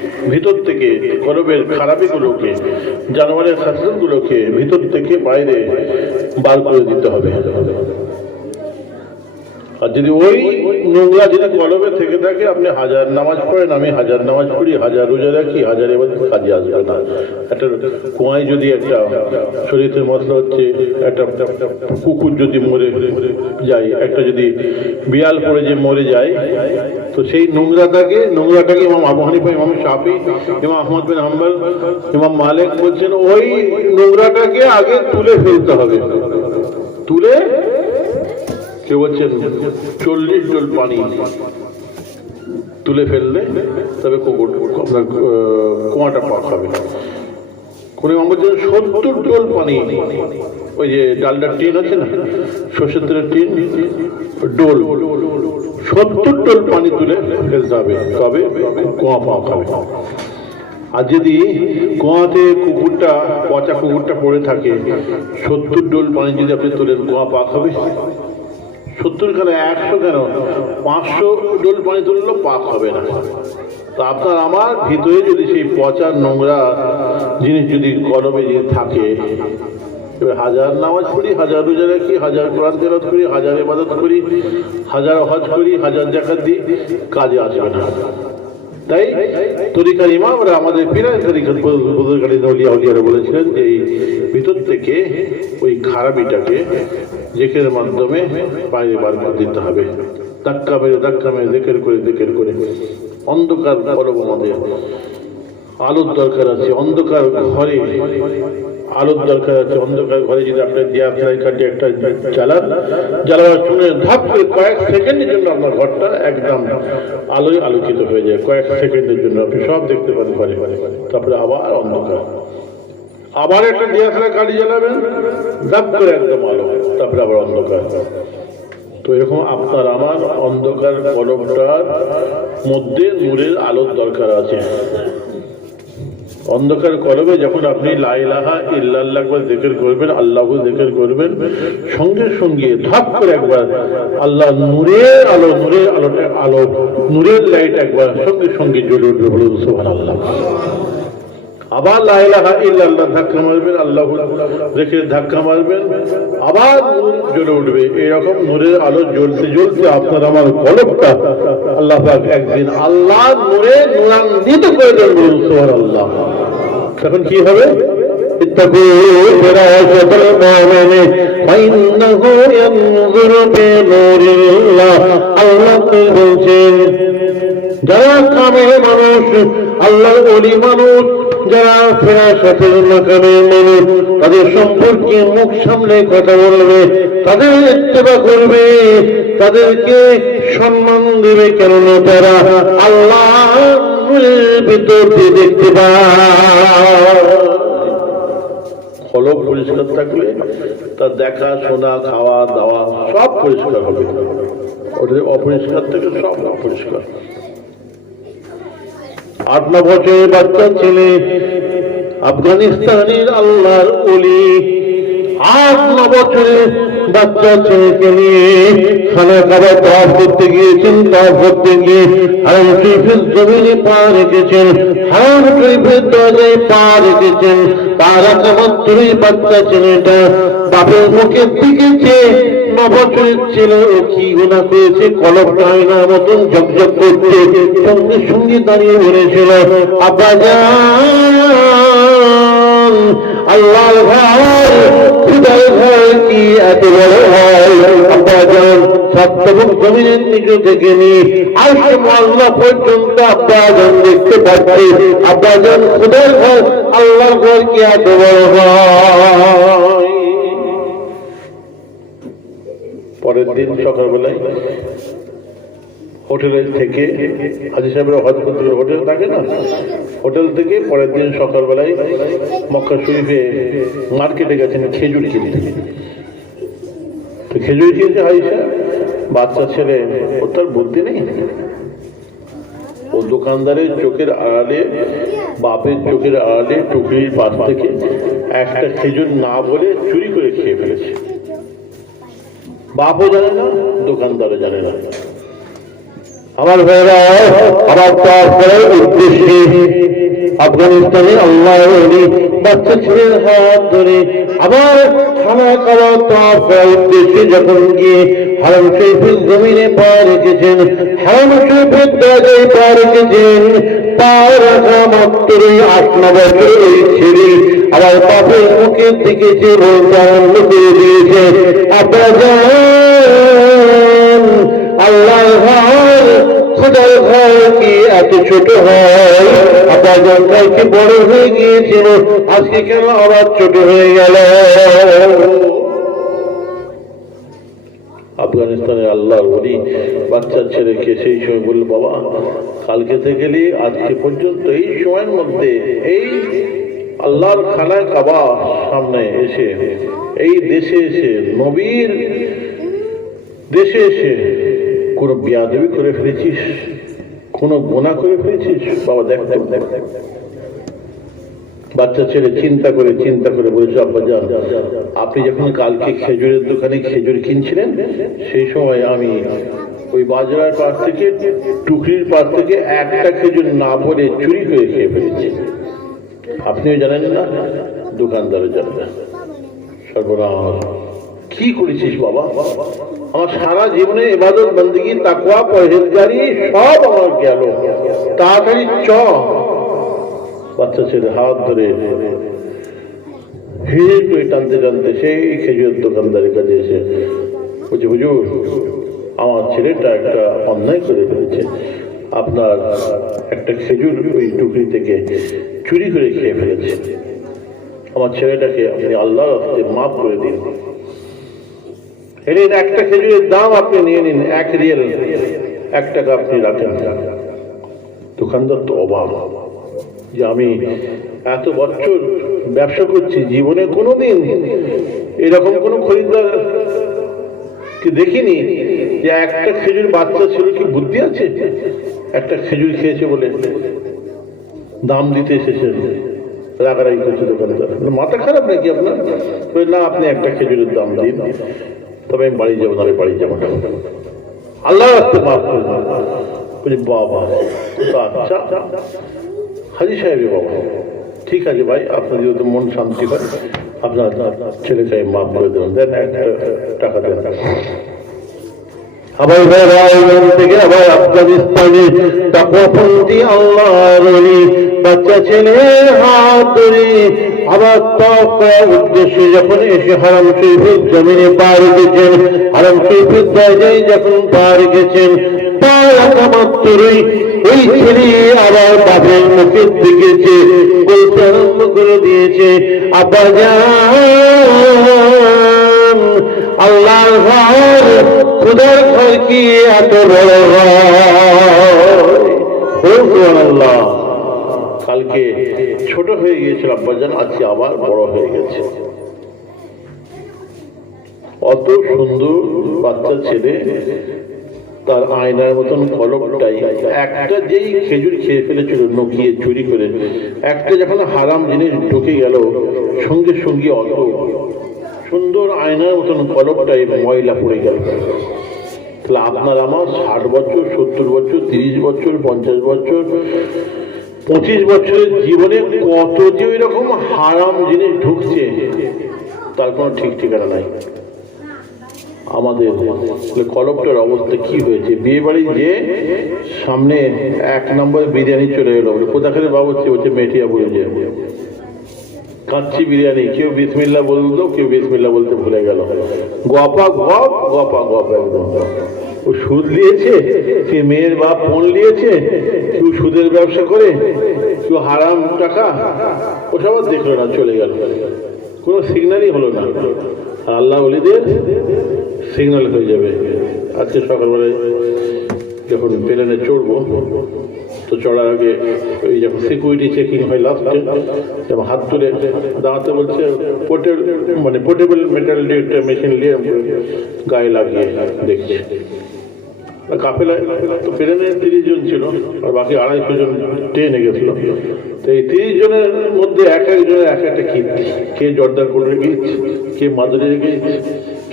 ভিতর থেকে কলবের খারাপিগুলোকে, জানোয়ারের খাসলতগুলোকে ভিতর থেকে বাইরে বার করে দিতে হবে। আর যদি ওই নোংরা যদি কলবে থেকে থাকে, আপনি হাজার নামাজ পড়েন, আমি হাজার নামাজ পড়ি, হাজার রোজা রাখি, হাজার এবার কাজে আসবে না। একটা কুয়ায় যদি একটা শরীরের মশলা হচ্ছে, একটা কুকুর যদি মরে যায়, একটা যদি বিড়াল পড়ে যে মরে যায়, তো সেই নোংরাটাকে ইমাম আবু হানিফা, ইমাম শাফি, ইমাম আহমদ বিন হাম্বল, ইমাম মালিক বলছেন ওই নোংরাটাকে আগে তুলে ফেলতে হবে। তুলে কেউ বলছেন 40 ডোল পানি তুলে ফেললে তবে আপনার কুয়াটা পাক হবে। কোন ইমাম বলছেন 70 ডোল পানি, ওই যে ডালডার টিন আছে না, সর্ষের তেলের টিন, ডোল 70 ডোল পানি তুলে ফেলতে হবে, তবে কুয়া পাক হবে। আর যদি কুয়াতে পচা কুকুরটা পড়ে থাকে, 70 ডোল পানি যদি আপনি তোলেন, কুয়া পাক হবে? 70 কেন, 100 কেন, 500 ডোল পানি তুললেও পাক হবে না। তো আপনার আমার ভিতরে যদি সেই পচা নোংরা জিনিস যদি কলবে যদি থাকে, এবার হাজার নামাজ পড়ি, হাজার রোজা রাখি, হাজার কোরআন তেলাওয়াত করি, হাজার ইবাদত করি, হাজার হজ করি, হাজার যাকাত দিই, কাজে আসবে না। তাই তরিকার ইমামরা, আমাদের পীরান তরিকার বুজুর্গালী আউলিয়ারা বলেছিলেন যে এই ভিতর থেকে ওই খারাপিটাকে জিকিরের মাধ্যমে বাইরে বার করে দিতে হবে। ধাক্কা মেরে জিকির করে অন্ধকার কলব, আমাদের আলোর দরকার আছে, অন্ধকার ঘরে আলোর দরকার আছে। অন্ধকার ঘরে যদি আপনার দিয়া ফেলাই কাটি একটা জ্বালাবার শুনে ধাপ করে কয়েক সেকেন্ডের জন্য আপনার ঘরটা একদম আলোয় আলোকিত হয়ে যায়। কয়েক সেকেন্ডের জন্য আপনি সব দেখতে পারেন। তারপরে আবার অন্ধকার, আবার একটা দিয়া ফেলাই কাটি জ্বালাবেন, ধাপ করে একদম আলো, তারপরে আবার অন্ধকার। তো এরকম আপনার আমার অন্ধকার কলবটার মধ্যে নূরের আলোর দরকার আছে। অন্ধকার কলবে যখন আপনি লা ইলাহা ইল্লাল্লাহ একবার জিকির করবেন, আল্লাহু জিকির করবেন, সঙ্গে সঙ্গে ধাপ করে একবার আল্লাহ নূরের আলো, নূরের লাইট একবার সঙ্গে সঙ্গে জ্বলে উঠবে। বলুন সুবহানাল্লাহ। আবার লা ইলাহা ইল্লাল্লাহ ধাক্কা মারবেন, আল্লাহু জিকির ধাক্কা মারবেন, আবার নূর জ্বলে উঠবে। এরকম নূরের আলো জ্বলতে জ্বলতে আপনার আমার কলবটা আল্লাহ পাক একদিন আল্লাহ নূরে নূরান্বিত করে দেন। বলুন সুবহানাল্লাহ। তখন কি হবে? ইত্তাকু ফিরাসাতাল মুমিনি ফাইন্নাহু ইয়ানজুরু বিনূরিল্লাহ। আল্লাহ বলছেন, যারা কামেল মানুষ, আল্লাহর ওলি মানুষ, যারা ফিরাসাতের মাকামের মানুষ, তাদের সম্পর্কে মুখ সামলে কথা বলবে, তাদের ইত্তেবা করবে, তাদেরকে সম্মান দেবে, কেননা তারা আল্লাহর ভিতর দিয়ে দেখতে পায়। কলব পরিষ্কার থাকলে তার দেখা, শোনা, খাওয়া দাওয়া সব পরিষ্কার হবে। ওটা অপরিষ্কার থেকে সব অপরিষ্কার। 8-9 বছরের বাচ্চা ছেলে, আফগানিস্তানের আল্লাহর ওলি, 8-9 বছরের বাচ্চা ছেলেকে নিয়ে খানা খাবার তাওয়াফ করতে গিয়েছেন। তাওয়াফ করতে গিয়ে হারাম শরীফের জমিনে পা রেখেছেন, হারাম শরীফের দরজায় পা রেখেছেন। পা রাখা মাত্রই বাচ্চা ছেলেটা বাপের মুখের দিকে চেয়ে, 9 বছরের ছেলে ও কি গুনাহ করেছে, কলবটা আয়নার মতন ঝকঝক করতে, সঙ্গে সঙ্গে দাঁড়িয়ে বলেছিল, আব্বাজান, আল্লাহর ঘর, খুদার ঘর কি এত বড় হয়? আব্বাজান সাতবুক জমিনের নিচে থেকে নিয়ে আরশে মুআল্লা পর্যন্ত আব্বাজান দেখতে পাচ্ছে। আব্বাজান, খুদার ঘর, আল্লাহর ঘর কি এত বড় হয়? পরের দিন সকালবেলায় হোটেলে থেকে, হাজী সাহেবের হজ করতে গেলে হোটেল থাকে না, হোটেল থেকে পরের দিন সকালবেলায় মক্কা শরীফে মার্কেটে গেছেন খেজুর কিনতে। তো খেজুর কিনতে হাজী সাহেব, বাচ্চা ছেলে, ওর তার বুদ্ধি নেই। ও দোকানদারের চোখের আড়ালে, বাপের চোখের আড়ালে টুকরির পাশ থেকে একটা খেজুর না বলে চুরি করে খেয়ে ফেলেছে। বাপও জানে না, দোকানদারও জানে না। আমার ভাইরা, আবার তারপরে উদ্দেশ্যে আফগানিস্তানে আল্লাহ বাচ্চা ছেলের হাত ধরে আবার খানা খাওয়া তার উদ্দেশ্যে যখন গিয়ে হারাম শরীফের জমিনে পা রেখেছেন, হারাম শরীফের দরজায় পা রেখেছেন, পা রাখা মাত্রই 8-9 বছর ওই ছেলে আবার বাপের মুখের দিকে যে বলতে আরম্ভ করে দিয়েছে, আপনারা জানেন আল্লাহর ঘর, খোদার ঘর কি এত ছোট হয়? আপনার জনটাই কি বড় হয়ে গিয়েছিল, আজকে কেন আবার ছোট হয়ে গেল? আফগানিস্তানের আল্লাহর ওলি বাচ্চার ছেলেকে সেই সময় বলল, বাবা কালকে থেকে গেলে আজকে পর্যন্ত এই সময়ের মধ্যে এই আল্লাহর খানায় কাবা সামনে এসে, এই দেশে এসে, নবীর দেশে এসে কোন বিয়াদবি করে ফেলেছিস, কোন গুনাহ করে ফেলেছিস? বাবা দেখ। বাচ্চা ছেলে চিন্তা করে বলেছে, আব্বাজান আপনি যখন কালকে খেজুরের দোকানে খেজুর কিনছিলেন, সেই সময় আমি ওই বাজারের পাশ থেকে, টুকরির পাশ থেকে একটা খেজুর না বলে চুরি করে খেয়ে ফেলেছি। আপনিও জানেন না, দোকানদারও জানেন না। সর্বনাশ, কি করেছিস বাবা? আমার সারা জীবনে ইবাদত বন্দেগী, তাকওয়া, পরহেজগারি সব আমার গেল, তাড়াতাড়ি চ। বাচ্চা ছেলে হাত ধরে হিড় করে টানতে টানতে সেই খেজুরের দোকানদারের কাছে এসে বলছে, হুজুর আমার ছেলেটা একটা অন্যায় করে ফেলেছে, আপনার একটা খেজুর ওই টুকরি থেকে চুরি করে খেয়ে ফেলেছে, আমার ছেলেটাকে আপনি আল্লাহর রাস্তায় মাফ করে দিন। নিন একটা খেজুরের দাম আপনি নিয়ে নিন, 1 রিয়াল, 1 টাকা আপনি রাখেন। দোকানদার তো অবাক যে আমি এত বছর ব্যবসা করছি, জীবনে কোনোদিন এরকম কোনো খরিদ্দার কি দেখিনি যে একটা খেজুর বাচ্চা ছিল, কি বুদ্ধি আছে? একটা খেজুর খেয়েছে বলে দাম দিতে এসেছে, রাগারাগি করছে দোকানদার। মাথা খারাপ নাকি আপনার? না, আপনি একটা খেজুরের দাম দিন, তবে আমি বাড়ি যাবো, নাহলে বাড়ি যাবো না, আল্লাহ রাস্তে মাফ করবেন। বলি বাবা আচ্ছা হাজি সাহেব, বাবা ঠিক আছে ভাই, আপনার যেহেতু মন শান্তি হয়, আপনার ছেলেকে আমি মাফ করে দেবেন, দেন 1 টাকা দেন। আবার থেকে আবার আফগানিস্তানে তাকওয়াপন্থী আল্লাহর ওলি বাচ্চা ছেলে হাত ধরে আবার তাকওয়ার উদ্দেশ্যে যখন এসে হারাম শরীফের জমিনে পা রেখেছেন, হারাম শরীফের দরজায় যখন পা রেখেছেন, পা রাখা মাত্রই ওই ছেলে আবার বাপের মুখের দিকে বলতে আরম্ভ করে দিয়েছে, আব্বাজান আল্লাহর ঘর, খোদার ঘর কি এত বড় হয়? আল্লাহ কালকে ছোট হয়ে গিয়েছিল আব্বাজান, আজকে আবার বড় হয়ে গেছে। অত সুন্দর বাচ্চা ছেলে, তার আয়নার মতন কলমটাই একটা যেই খেজুর খেয়ে ফেলেছিল নকিয়ে চুরি করে, একটা যখন হারাম জিনিস ঢুকে গেল, সঙ্গে সঙ্গে অত সুন্দর আয়নার মতন কলমটাই ময়লা পড়ে গেল। তাহলে আপনার আমার 60 বছর, 70 বছর, 30 বছর, 50 বছর, 25 বছরের জীবনে কত যে ওই রকম হারাম জিনিস ঢুকছে, তার কোনো ঠিক ঠিকানা নাই। আমাদের কলমটার অবস্থা কি হয়েছে? বিয়ে বাড়ি যে সামনে 1 নম্বরে বিরিয়ানি চলে এলো, কোথাকারে বাবুর্চি হচ্ছে মেটিয়া বলে, যে কাচ্চি বিরিয়ানি, কেউ বিসমিল্লাহ বললো, কেউ বিসমিল্লাহ বলতে ভুলে গেল, গপা গপ গপা গপ একদম। ও সুদ নিয়েছে, সে মেয়ের বাপ ফোন নিয়েছে, কেউ সুদের ব্যবসা করে, কেউ হারাম টাকা, ওসব দেখলো না, চলে গেল, কোনো সিগন্যালই হলো না। আর আল্লাহ ওলিদের সিগন্যাল হয়ে যাবে। আজকে সকালবেলায় যখন প্লেনে চড়বো, তো চড়ার আগে ওই যখন সিকিউরিটি চেকিং হয় লাস্টে, যেমন হাত তুলে দাঁড়াতে বলছে, পোর্টেবল মেটাল ডিটেক্টর মেশিন নিয়ে গায়ে লাগিয়ে দেখছে। কাফেলায় তো প্লেনে 30 জন ছিল, আর বাকি 250 জন ট্রেনে গেছিল। তো এই 30 জনের মধ্যে এক একজনের এক একটা কীর্তি, কে জর্দার করে গিয়েছে, কে মাদুরে গিয়েছে,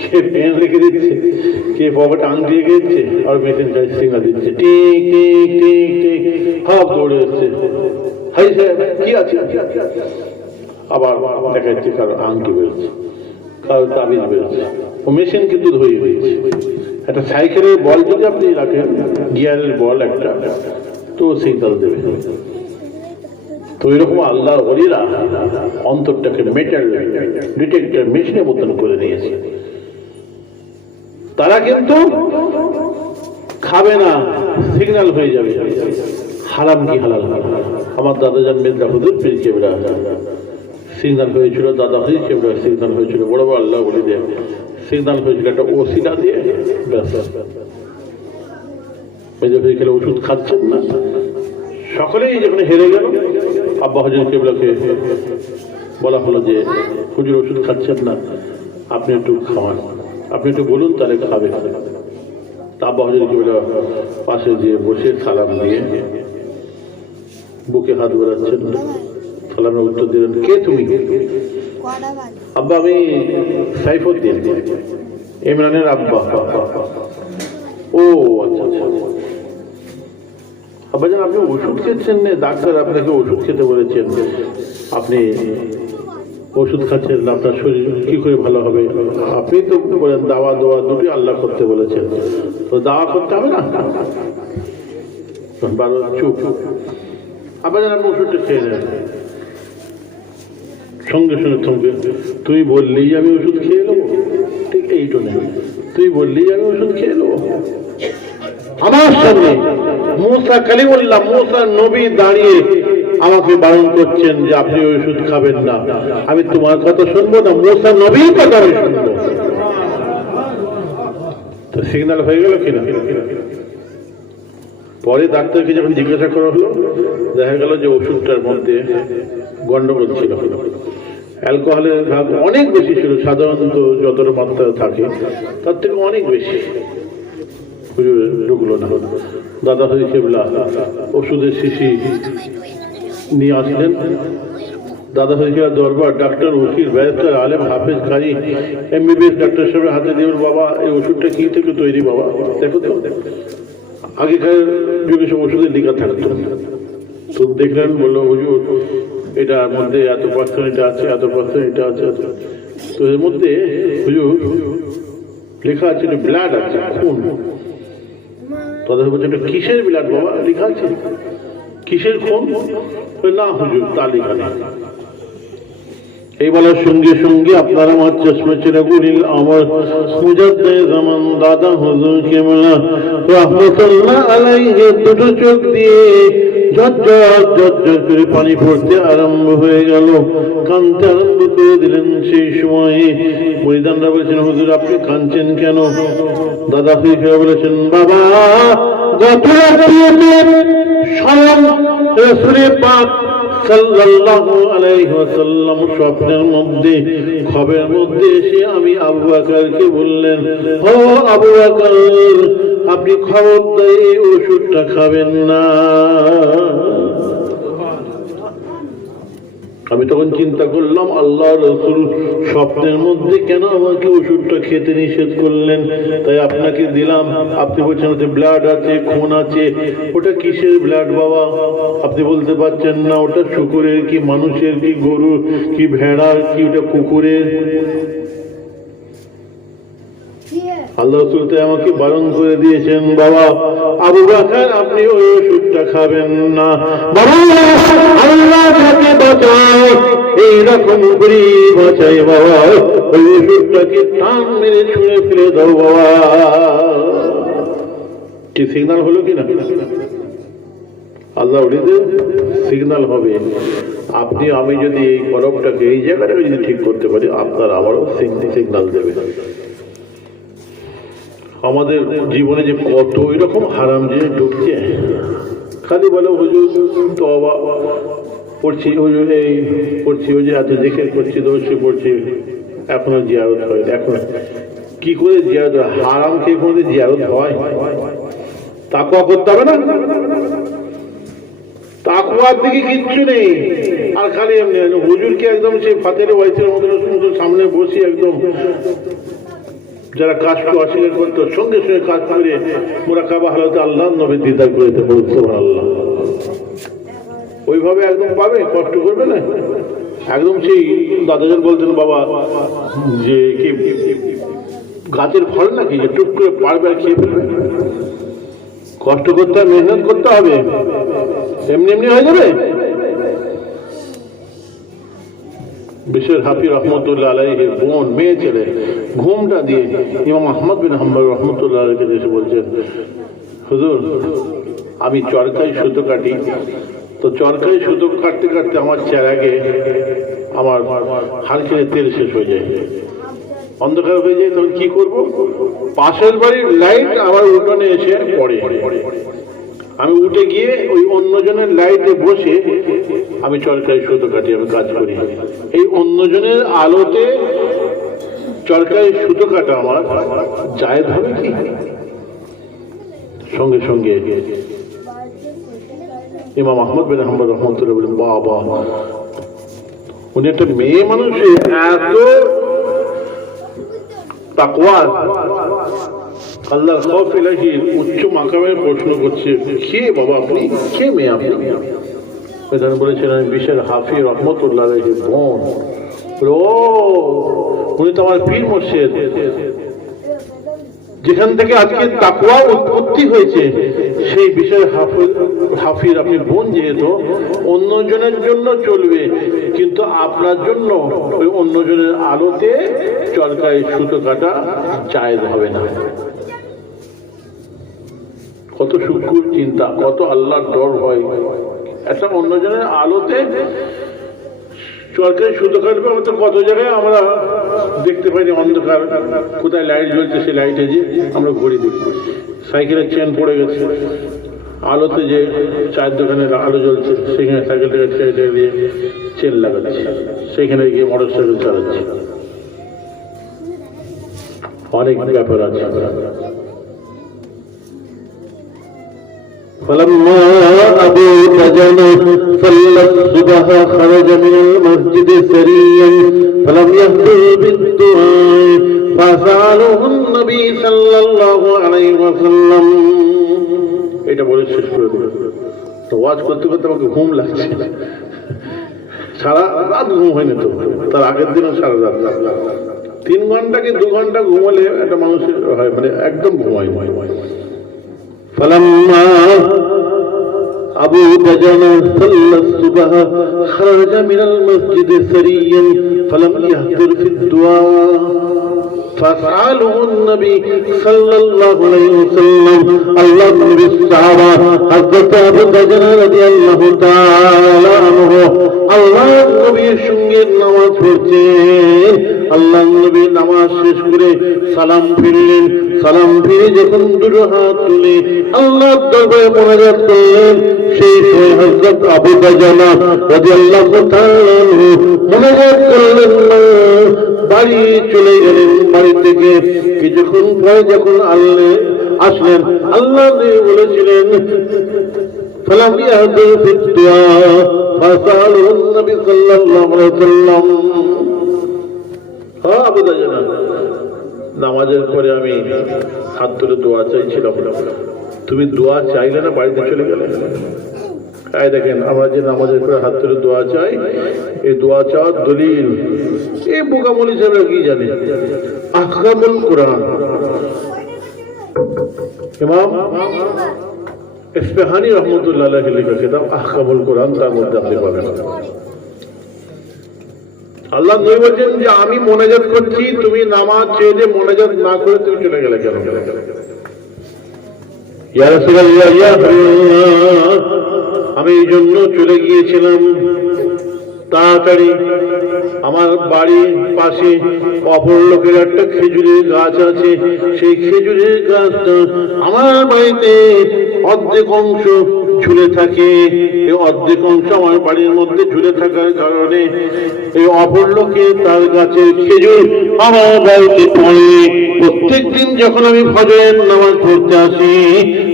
কে পেন রেখে দিচ্ছে, কে পকেটে আংটি রেখে দিচ্ছে, আর মেশিন সিগনাল দিচ্ছে, tick tick tick tick, half দৌড়ে এসছে, হাই স্যার কি আছে, আবার দেখা যাচ্ছে কারো আংটি বেরোচ্ছে, কারো তাবিজ বেরোচ্ছে, ও মেশিন কিন্তু ধরিয়ে দিচ্ছে। একটা সাইকেলের বল যদি আপনি রাখেন, গিয়ারের বল একটা, তো সিগন্যাল দেবে। তো এরকম আল্লাহর ওলিরা অন্তরটাকে মেটাল ডিটেক্টর মেশিনের মতন করে নিয়েছে। তারা কিন্তু খাবে না, সিগন্যাল হয়ে যাবে হারাম কি হালাল। আমার দাদা জান মির্জা হুজুর পীর কেবরা সিগন্যাল হয়েছিল, দাদা হুজুর কেবরা সিগন্যাল হয়েছিল, বড় বড় আল্লাহ বলি দিয়ে সিগন্যাল হয়েছিল একটা ওসিলা দিয়ে। ব্যাস, মেজো হয়ে গেলে ওষুধ খাচ্ছেন না, সকলেই যখন হেরে গেল, আব্বা হুজুর কেবলাকে বলা হলো যে হুজুর ওষুধ খাচ্ছেন না, আপনি একটু খাওয়ান, আপনি একটু বলুন তাহলে খাবে। তা আব্বা হুজুর কেবলা পাশে দিয়ে বসে সালাম দিয়ে বুকে হাত বোলাচ্ছেন, সালামের উত্তর দিলেন, কে তুমি? আব্বা আমি সাইফুদ্দিন, ইমরানের আব্বা। ও আচ্ছা আচ্ছা, আব্বাজান আপনি ওষুধ খেয়েছেন না, ডাক্তার আপনাকে ওষুধ খেতে বলেছেন, আপনি ওষুধ খাচ্ছেন না, আপনার শরীর কি করে ভালো হবে? আপনি তো বলেন দাওয়া দোয়া দুটি আল্লাহ করতে বলেছেন, তো দাওয়া করতে হবে না? বারো চুপ। আব্বাজান আপনি ওষুধটা খেয়ে নেন। সঙ্গে সঙ্গে সঙ্গে তুই বললেই আমি ওষুধ খেয়ে নেবো, ঠিক এইটা নেই, তুই বললেই আমি ওষুধ খেয়ে নেবো। আমার সামনে মুসা কালিমুল্লাহ, মুসা নবী দাঁড়িয়ে আমাকে বারণ করছেন যে আপনি ওষুধ খাবেন না, আমি তোমার কথা শুনবো না, মুসা নবীর কথা আমি শুনবো। তো সিগন্যাল হয়ে গেল কিনা? পরে ডাক্তারকে যখন জিজ্ঞাসা করা হলো, দেখা গেল যে ওষুধটার মধ্যে গন্ডগোল ছিল, অ্যালকোহলের ভাগ অনেক বেশি ছিল, সাধারণত যতটা মাত্রা থাকে তার থেকে অনেক বেশি। ঢুকলো না। দাদা হরি কেবলা ওষুধের শিশি নিয়ে আসলেন। দাদা হরি কেবলা দরবার ডাক্তার, উকিল, ব্যারিস্টার, আলেম, হাফেজ, কাজী, এমবিবিএস ডাক্তার সাহেবের হাতে দিবেন, বাবা এই ওষুধটা কি থেকে তৈরি বাবা দেখো তো। আগেকার যুগে সব ওষুধের লেখা থাকতো, তো দেখলেন, বললো হুজুর এটার মধ্যে এত পার্সেন্ট এটা আছে, এত পার্সেন্ট এটা আছে, তো এর মধ্যে হুজুর লেখা আছে ব্লাড আছে, খুন। তাদের বলছে কিসের ব্লাড বাবা? লেখা আছে কিসের খুন? না হুজুর তা লেখা নেই। এই বলার সঙ্গে সঙ্গে আপনার আমার চশমা চিরাগুলিল আমার মুজাদ্দে জামান দাদা হুজুর কেবলা রাহমাতুল্লাহ আলাইহি দুটো চোখ দিয়ে ঝরঝর ঝরঝর করে পানি পড়তে আরম্ভ হয়ে গেল, কাঁদতে আরম্ভ করে দিলেন। সেই সময়ে মুরিদানরা বলেছেন, হুজুর আপনি কাঁদছেন কেন? দাদা ফিরে বলেছেন, বাবা গত রাত্রিতে স্বয়ং রাসূল পাক সাল্লাল্লাহু আলাইহি ওয়াসাল্লাম স্বপ্নের মধ্যে খবরের মধ্যে এসে আমি আবু বকরকে বললেন, ও আবু বকর আপনি খবরদার এই ওষুধটা খাবেন না। আমি তখন চিন্তা করলাম, আল্লাহ রাসূল স্বপ্নের মধ্যে কেন আমাকে ওষুধটা খেতে নিষেধ করলেন? তাই আপনাকে দিলাম। আপনি বলছেন ওতে ব্লাড আছে, খুন আছে। ওটা কিসের ব্লাড বাবা? আপনি বলতে পারছেন না ওটা শুকুরের কি মানুষের কি গরুর কি ভেড়ার কি ওটা কুকুরের? আল্লাহ রাসূল আমাকে বারণ করে দিয়েছেন, বাবা আবু বকর আপনি ওই ওষুধটা খাবেন না। বাবা আল্লাহ যাকে বাঁচায় এইরকম করে বাঁচায় বাবা, ওই ওষুধটাকে টান মেরে ছুঁড়ে ফেলে দাও বাবা। কি সিগন্যাল হলো কিনা? আল্লাহ ওলিদের সিগন্যাল হবে। আপনি আমি যদি এই কলমটাকে এই জায়গাটা যদি ঠিক করতে পারি, আপনার আবারও সিগন্যাল দেবে। আমাদের জীবনে যে কত এরকম হারাম জিনিস ঢুকছে, খালি বলে হুজুর তওবা পড়ছি, হুজুর এই পড়ছি, ওই যে এত জিকির করছি, দর্শী পড়ছি, এখনো জিয়ারত হয়। এখন কি করে জিয়ারত হয়? হারাম খেয়ে কোনো জিয়ারত হয়? তাকওয়া করতে হবে না? তাকওয়ার দিকে কিচ্ছু নেই। আর খালি এমনি হুজুরকে একদম সেই ফাতের ওয়াইসের মতো সামনে বসি একদম যারা কাজকে অস্বীকার করতো সঙ্গে সঙ্গে কাজ করে মুরাকাবা হালাতে আল্লাহ নবী দিদার করিতে বলতে সুবহানাল্লাহ। ওইভাবে একদম পাবে, কষ্ট করবে না একদম। সেই দাদাজন বলতেন বাবা যে কি গাছের ফল নাকি যে টুক করে পারবে আর খেয়ে ফেলবে, কষ্ট করতে হবে, মেহনত করতে হবে, এমনি এমনি হয়ে যাবে। বিশ্বের হাফিজ রহমতুল্লাহ আলাইহির বোন মেয়ে ছেলে ঘুমটা দিয়ে ইমাম আহমদ বিন হাম্বল রহমতুল্লাহ আলাইকে এসে বলছেন হুজুর আমি চরকায় সুতো কাটি, তো চরকায় সুতো কাটতে কাটতে আমার চেরাগে আমার হালকিনে তেল শেষ হয়ে যায়, অন্ধকার হয়ে যায়, তখন কি করব? পাশের বাড়ির লাইট আমার উঠোনে এসে পড়ে, আমি উঠে গিয়ে ওই অন্যজনের লাইটে বসে আমি চরকায় সুতো কাটি, আমি কাজ করি। এই অন্যজনের আলোতে চরকায় সুতো কাটা আমার জায়েজ হবে কি? সঙ্গে সঙ্গে ইমাম আহমদ বিন হাম্বল রহমতুল্লাহ বলেন বাবা উনি একটা মেয়ে মানুষ, এত তাকওয়া আল্লাহর খৌফ ইলাহির উচ্চ মাকামে প্রশ্ন করছে, কে বাবা আপনি, কে মেয়ে আপনি? এখানে বলেছেন আমি বিশ্বের হাফিজ রহমতুল্লাহ আলাইহির বোন। ও উনি তো আমার পীর মুর্শিদ, যেখান থেকে আজকে তাকওয়া উৎপত্তি হয়েছে সেই বিষয়ে হাফিজ আপনি বোন, যেহেতু অন্যজনের জন্য চলবে কিন্তু আপনার জন্য ওই অন্যজনের আলোতে চরকায় সুতো কাটা জায়েজ হবে না। কত সূক্ষ্ম চিন্তা, কত আল্লাহর ডর হয়, একটা অন্যজনের আলোতে চরকায় সুতো কাটবে। হয়তো কত জায়গায় আমরা দেখতে পাইনি অন্ধকার, কোথায় লাইট জ্বলছে সে লাইটে যে আমরা ঘুরে দেখি, সাইকেলের চেন পড়ে গেছে আলোতে, যে চায়ের দোকানের আলো জ্বলছে সেখানে সাইকেলটাকে ছেড়ে দিয়ে চেন লাগাচ্ছে, সেখানে গিয়ে মোটর সাইকেল চালাচ্ছে, অনেক ব্যাপার আছে। فلما أبو دجن صلى الصبح خرج من المسجد سريا فلم يهدر بالدعاء فسأله النبي صلى الله عليه وسلم। এটা বলে শেষ করে দেবে তো ওয়াজ করতে করতে আমাকে ঘুম লাগছে, সারা রাত ঘুম হয়নি তো, তার আগের দিনও সারা রাত 3 ঘন্টা কি 2 ঘন্টা ঘুমালে একটা মানুষের হয়, মানে একদম ঘুমায়। فلما أبو دجن صلى الصبح خرج من المسجد سريا فلم يهدر في الدعاء فسأله النبي صلى الله عليه وسلم الله النبي الصحابة حضرت أبو دجن رضي الله تعالى عنه الله النبي সঙ্গে নামাজ পড়ছেন। আল্লাহ নবী নামাজ শেষ করে সালাম ফিরলেন, সালাম ফিরে যখন দুটো হাত তুলে আল্লাহর দরবারে মোনাজাত করলেন, সেই সময় হযরত আবু দাজানা রাদিয়াল্লাহু তাআলা মোনাজাত করলেন না, বাড়ি চলে গেলেন। বাড়ি থেকে কিছুক্ষণ পরে যখন আসলেন, আল্লাহ বলেছিলেন فلم يهدر في الدعاء فسأله النبي صلى الله عليه وسلم। হ্যাঁ আবু দাজানা, নামাজের পরে আমি হাত তুলে দোয়া চাইছিলাম, তুমি দোয়া চাইলে না, বাড়িতে চলে গেলে। এই দেখেন আমরা যে নামাজের পরে হাত তুলে দোয়া চাই, এই দোয়া চাওয়ার দলিল এই বোকামলি সাহেব কি জানে, আহকামুল কোরআন ইমাম ইসফাহানি রহমতুল্লাহ আলাইহি লেখা কিতাব আহকামুল কোরআন, তার মধ্যে আপনি পাবেন। আল্লাহ নবী বলেন যে আমি মোনাজাত করছি, তুমি নামাজ ছেড়ে দিয়ে মোনাজাত না করে তুমি চলে গেলে কেন? ইয়া রাসূলুল্লাহ, ইয়া হাবিবাল্লাহ, আমি এই জন্য চলে গিয়েছিলাম তাড়াতাড়ি, আমার বাড়ির পাশে অপর লোকের একটা খেজুরের গাছ আছে, সেই খেজুরের গাছটা আমার বাড়িতে অর্ধেক অংশ ঝুলে থাকে, এই অর্ধেক অংশ আমার বাড়ির মধ্যে ঝুলে থাকার কারণে এই অপর লোকে তার গাছের খেজুর আমার বাড়িতে পড়ে। প্রত্যেক দিন যখন আমি ফজরের নামাজ পড়তে আসি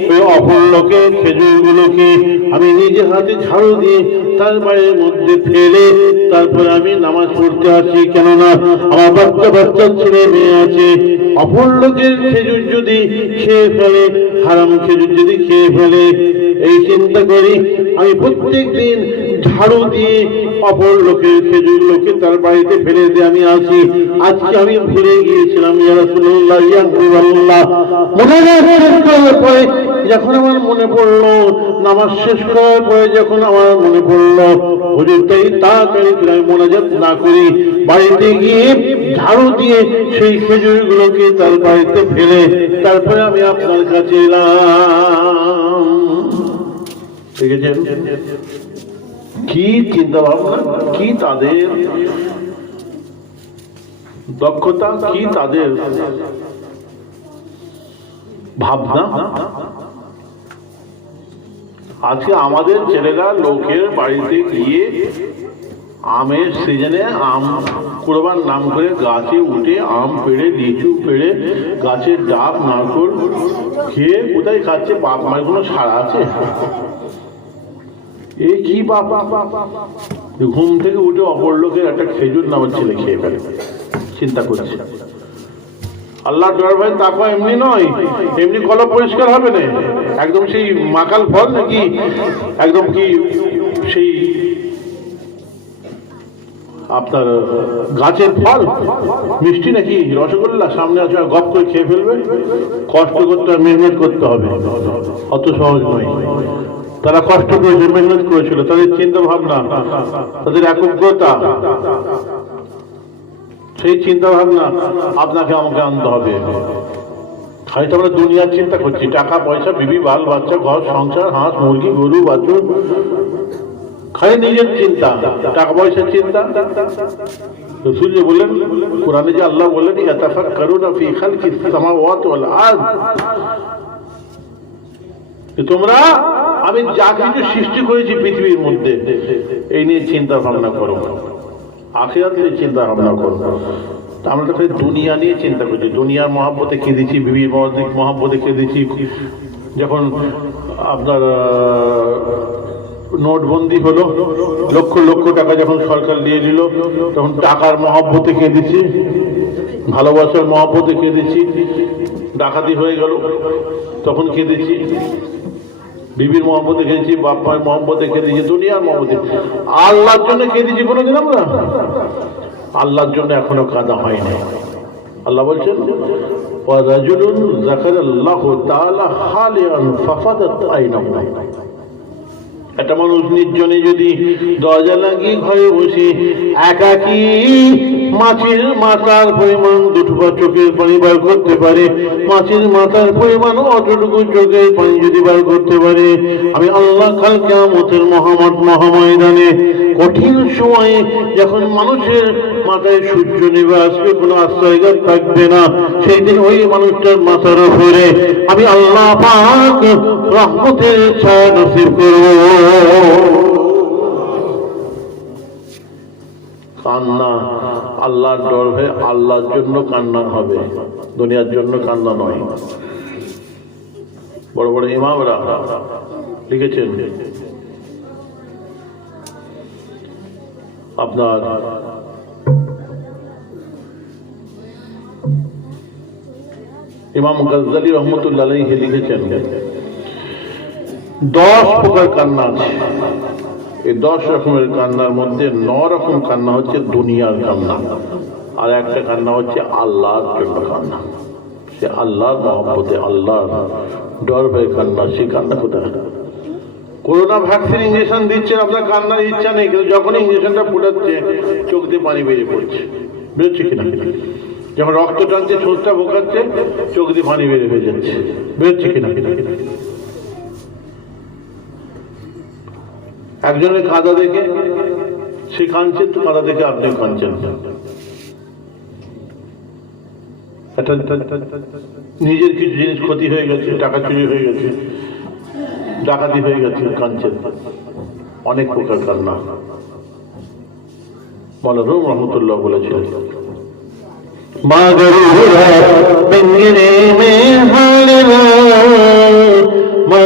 ওই অপর লোকের খেজুরগুলোকে আমি নিজে হাতে ঝাড়ু দিয়ে তার বাড়ির মধ্যে ফেলে তারপরে আমি নামাজ পড়তে আসি। কেননা আমার বাচ্চা বাচ্চা ছেলে মেয়ে আছে, অপর লোকের খেজুর যদি খেয়ে ফেলে, হারাম খেজুর যদি খেয়ে ফেলে, এই চিন্তা করি আমি প্রত্যেক দিন ঝাড়ু দিয়ে অপর লোকের খেজুরগুলোকে তার বাড়িতে ফেলে দিয়ে আমি আসি। আজকে আমি ভুলে গিয়েছিলাম, ইয়া রাসূলুল্লাহ, ইয়া হাবিবাল্লাহ। পরে যখন আমার মনে পড়লো, নামাজ শেষ করার পরে যখন আমার মনে পড়লো, হুজুর তাই তাড়াতাড়ি করে আমি মোনাজাত না করি, বাড়িতে গিয়ে ঝাড়ু দিয়ে সেই খেজুরগুলোকে তার বাড়িতে ফেলে তারপরে আমি আপনার কাছে এলাম। দেখেছেন কি চিন্তা ভাবনা, কি তাদের দক্ষতা, কি তাদের ভাবনা। আজকে আমাদের ছেলেরা লোকের বাড়িতে গিয়ে আমের সিজনে আম কুড়বার নাম করে গাছে উঠে আম পেড়ে, লিচু পেড়ে, গাছের ডাব নারকোল খেয়ে কোথায় খাচ্ছে? বাপ মায়ের কোনো সাড়া আছে? এ কি বাপ, ঘুম থেকে উঠে অপর লোকের একটা খেজুর নামের ছেলে খেয়ে ফেলে, চিন্তা করছে। আল্লাহ ডর ভাই তাকওয়া এমনি নয়, এমনি কলব পরিষ্কার হবে না, একদম সেই মাকাল ফল নাকি একদম কি সেই আপনার গাছের ফল মিষ্টি নাকি রসগোল্লা সামনে আছে গপ করে খেয়ে ফেলবে? কষ্ট করতে হবে, মেহনত করতে হবে, অত সহজ নয়। তারা কষ্ট করেছে, মেহনত করেছিল, তাদের চিন্তা ভাবনা, তাদের একগ্রতা, সেই চিন্তা ভাবনা আপনাকে আমাকে আনতে হবে। খালি তো আমরা দুনিয়ার চিন্তা করছি, টাকা পয়সা, বিবি বাল বাচ্চা, ঘর সংসার, হাঁস মুরগি গরু বাছুর, খালি নিজের চিন্তা, টাকা পয়সার চিন্তা। রাসূল যে বললেন কোরআনে, যে আল্লাহ বললেন ইয়াতাফাক্কারুনা ফি খালকিস সামাওয়াতি ওয়াল আরদ, তোমরা আমি যা কিছু সৃষ্টি করেছি পৃথিবীর মধ্যে এই নিয়ে চিন্তা ভাবনা করো, আখিরাত নিয়ে চিন্তা ভাবনা করো। আমরা তো খালি দুনিয়া নিয়ে চিন্তা করছি, দুনিয়ার মহাব্বতে কেঁদেছি, বিবির মহাব্বতে কেঁদেছি। যখন আপনার নোটবন্দি হলো, লক্ষ লক্ষ টাকা যখন সরকার দিয়ে দিল, তখন টাকার মহাব্বতে কেঁদেছি, ভালোবাসার মহাব্বতে কেঁদেছি। ডাকাতি হয়ে গেল তখন কেঁদেছি, বিবির মহব্বতে কেঁদেছি, বাপ মায়ের মহব্বতে কেঁদেছি, দুনিয়ার মহব্বতে। আল্লাহর জন্য কেঁদেছি কোনোদিন আমরা? আল্লাহর জন্য এখনো কাঁদা হয়নি। আল্লাহ বলছেন ওয়ারাজুলুন যাকারাল্লাহু তাআলা খালিয়ান ফাফাদাত আইনাহু, একটা মানুষ নির্জনে যদি দরজা লাগিয়ে ঘরে বসে একাকী মাছের মাথার পরিমাণ দুটো চোখের পানি বার করতে পারে, মাছের মাথার পরিমাণ অতটুকু চোখের পানি যদি বার করতে পারে, আমি আল্লাহ কাল কিয়ামতের মহাময়দানে কঠিন সময়ে যখন মানুষের মাথায় সূর্য নেমে আসবে, কোনো আশ্রয়ঘাত থাকবে না, সেই দিন ওই মানুষটার মাথার উপরে আমি আল্লাহ পাক রহমতের ছায়া নসিব করব। কান্না আল্লাহর ডর হয়ে আল্লাহর জন্য কান্না হবে, দুনিয়ার জন্য কান্না নয়। বড় বড় ইমামরা লিখেছেন, আপনার ইমাম গজ্জালি রহমতুল্লাহ আলাইহি লিখেছেন 10 প্রকার কান্না আছে। এই 10 রকমের কান্নার মধ্যে 9 রকম কান্না হচ্ছে দুনিয়ার কান্না, আর একটা কান্না হচ্ছে আল্লাহর জন্য কান্না, সে আল্লাহর মহব্বতে, আল্লাহর ডর ভয়ে কান্না। সে কান্না কোথায়? করোনা ভ্যাকসিন ইঞ্জেকশন দিচ্ছেন, আপনার কান্নার ইচ্ছা নেই, কিন্তু যখন ইঞ্জেকশনটা ফুটাচ্ছে চোখ দিয়ে পানি বেরিয়ে পড়ছে, বেরোচ্ছে কিনা? যখন রক্ত টানছে, ছোঁচটা বোকাচ্ছে, চোখ দিয়ে পানি বেরিয়ে যাচ্ছে, বেরোচ্ছে কিনা? একজনের কাঁদা দেখে সে কাঁদছে, তো কাঁদা দেখে আপনি কাঁদছেন। নিজের কিছু জিনিস ক্ষতি হয়ে গেছে, টাকা চুরি হয়ে গেছে, ডাকাতি হয়ে গেছে, কাঁদছেন। অনেক প্রকার কান্না। মৌলানা রহমতুল্লাহ বলেছিলেন,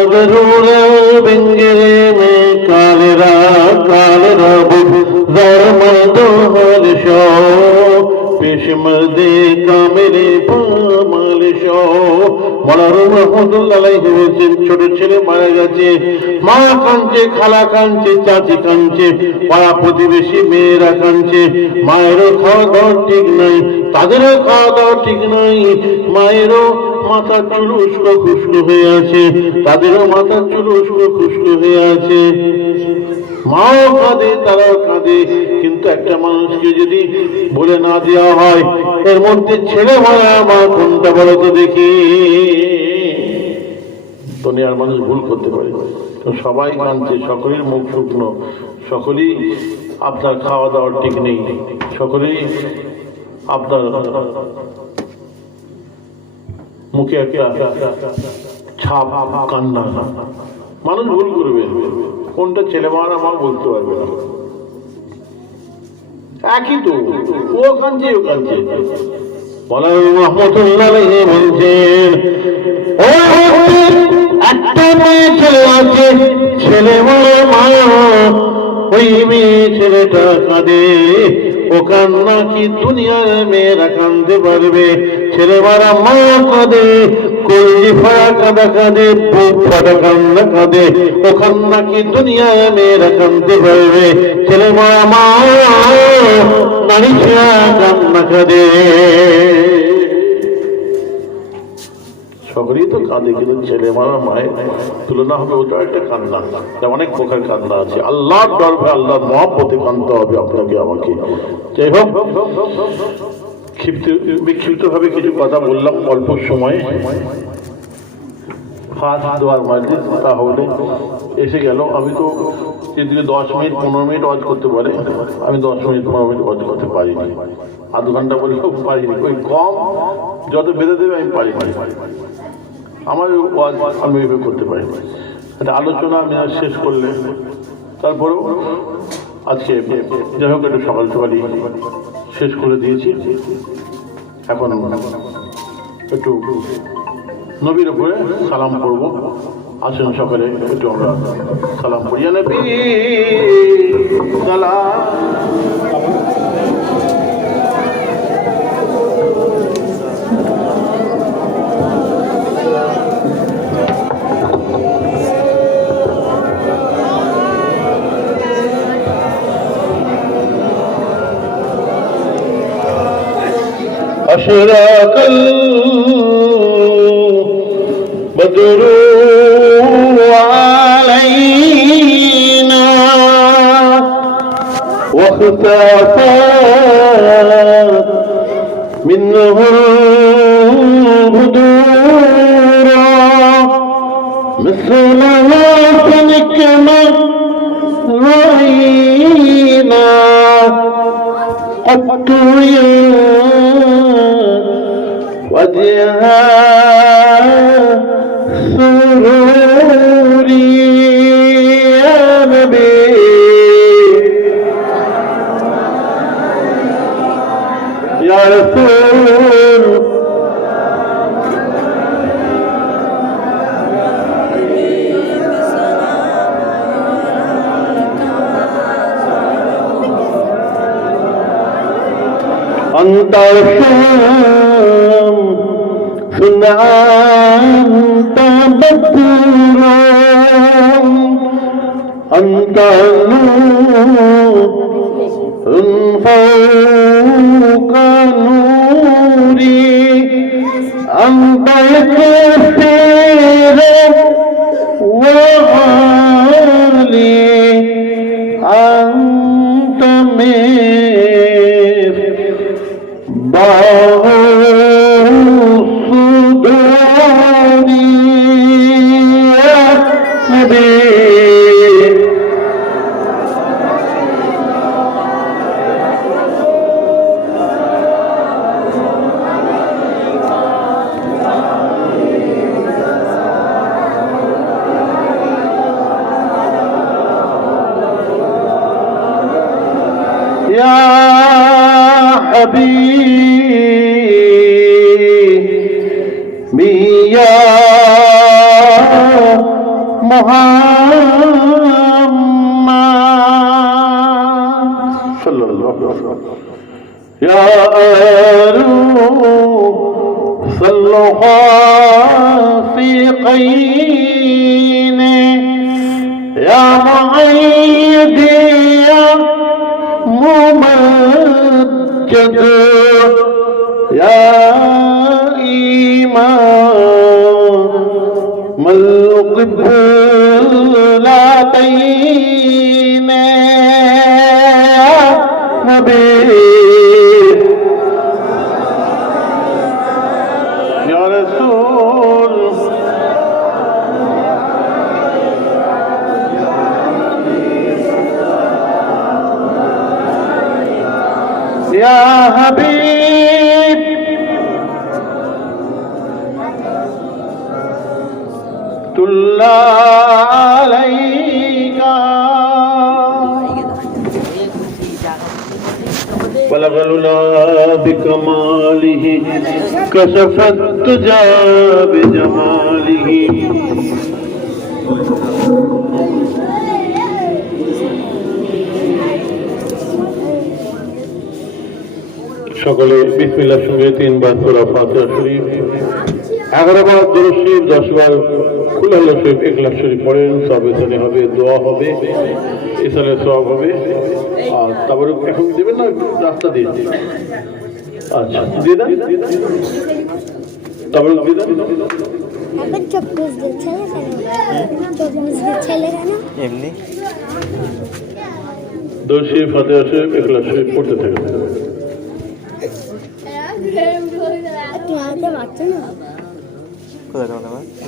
जरूर बिंगरे में कालरा बुजार मर्दो हर शो पेश मर्दे कामेरे पामाल शो মলারুম রহমতুল্লাহ আলাইহি বলেছেন, ছোট ছেলে মারা গেছে, মা কাঁদছে, খালা কাঁদছে, চাচি কাঁদছে, পাড়া প্রতিবেশী মেয়েরা কাঁদছে, মায়েরও খাওয়া দাওয়া ঠিক নাই, তাদেরও খাওয়া দাওয়া ঠিক নাই, মায়েরও মাথার চুল উস্কো খুস্কো হয়ে আছে, তাদেরও মাথার চুল উস্কো খুস্কো হয়ে আছে, মাও কাঁদে, তারাও কাঁদে। কিন্তু একটা মানুষকে যদি বলে না দেওয়া হয় এর মধ্যে ছেলে মারা মা কোনটা বলো তো দেখি, দুনিয়ার মানুষ ভুল করতে পারে। তো সবাই কাঁদছে, সকলের মুখ শুকনো, সকলেই আপনার খাওয়া দাওয়া ঠিক নেই, সকলেই আপনার মুখে একটা ছাপ কান্না। মানুষ ভুল করবে, কোনটা ছেলে মারা মা বলতে পারবে না, একই তো, ও কাঁদছে ও কাঁদছে। রহমতুল্লাহ বলছেন, একটা মেয়ে ছেলে আছে, ছেলে মারা মা, ওই মেয়ে ছেলেটা কাঁদে, ও কান্না কি দুনিয়ার মেয়েরা কাঁদতে পারবে? ছেলে মারা মা কাঁদে, কলজি ফাড়া কাঁদা কাঁদে, বুক ফাটা কান্না কাঁদে, ও কান্না কি দুনিয়ার মেয়েরা কাঁদতে পারবে? ছেলে মারা মা নারী ছেঁড়া কান্না কাঁদে। সকলেই তো কাঁদে, কিন্তু ছেলে মারা মায়ের তুলনা হবে, ওটা একটা কান্না। অনেক প্রকার কান্না আছে, আল্লাহর দরবারে আল্লাহর মহব্বতে কাঁদতে হবে আপনাকে আমাকে। যাই হোক, বিক্ষিপ্ত ভাবে কিছু কথা বললাম অল্প সময়ে। ফার্স্ট দোয়ার মাঝে তাহলে এসে গেল। আমি তো যেদিকে 10 মিনিট 15 মিনিট ওয়াজ করতে পারে, আমি 10 মিনিট 15 মিনিট ওয়াজ করতে পারিনি, আধ ঘন্টা বললেও পারিনি, ওই কম যত বেঁধে দেবে আমি পারিনি, আমার ওয়াজ আমি ওইভাবে করতে পারিনি। একটা আলোচনা আমি আজ শেষ করলে, তারপরেও আজকে যাই হোক একটু সকাল সকালই শেষ করে দিয়েছি। এখন একটু নবীর উপরে সালাম করবো, আসুন সকালে একটু আমরা সালাম করি। নবী সালাম। أشرق البدر علينا واختفت منه البدور مثل ما كما رأينا قد وجها سروري يا نبي يا رسول أنت أنت بدر أنت نور فوق نوري أنت كثير وعالي أنت مفتاح يا حبيبي يا محمد صلى الله عليه وسلم يا آل صلوا خافقين يا معيدي يا ممجد يا إمام القبلتين يا نبي يا رسول يا حبيب الله عليك بلغ العلا بكماله كشف الدجى بجماله সকলে বিসমিল্লাহর সঙ্গে 3 বার সূরা ফাতিহা শরীফ 11 বার দুরূদ শরীফ 10 বার কুল আল্লাহু শরীফ ইখলাস শরীফ পড়েন। সব এখানে হবে, দোয়া হবে, ইসালে সওয়াব হবে। আর তারপরে এখন দেবেন না রাস্তা দিয়ে? আচ্ছা দিয়ে দেন, তারপরে দিয়ে দেন। আবার চোখ বুঝতে ছেলে চোখ বুঝতে ছেলে কেন এমনি দুরূদ শরীফ ফাতিহা শরীফ ইখলাস শরীফ পড়তে থাকেন। তোমাকে মারছো না কোথায় আমার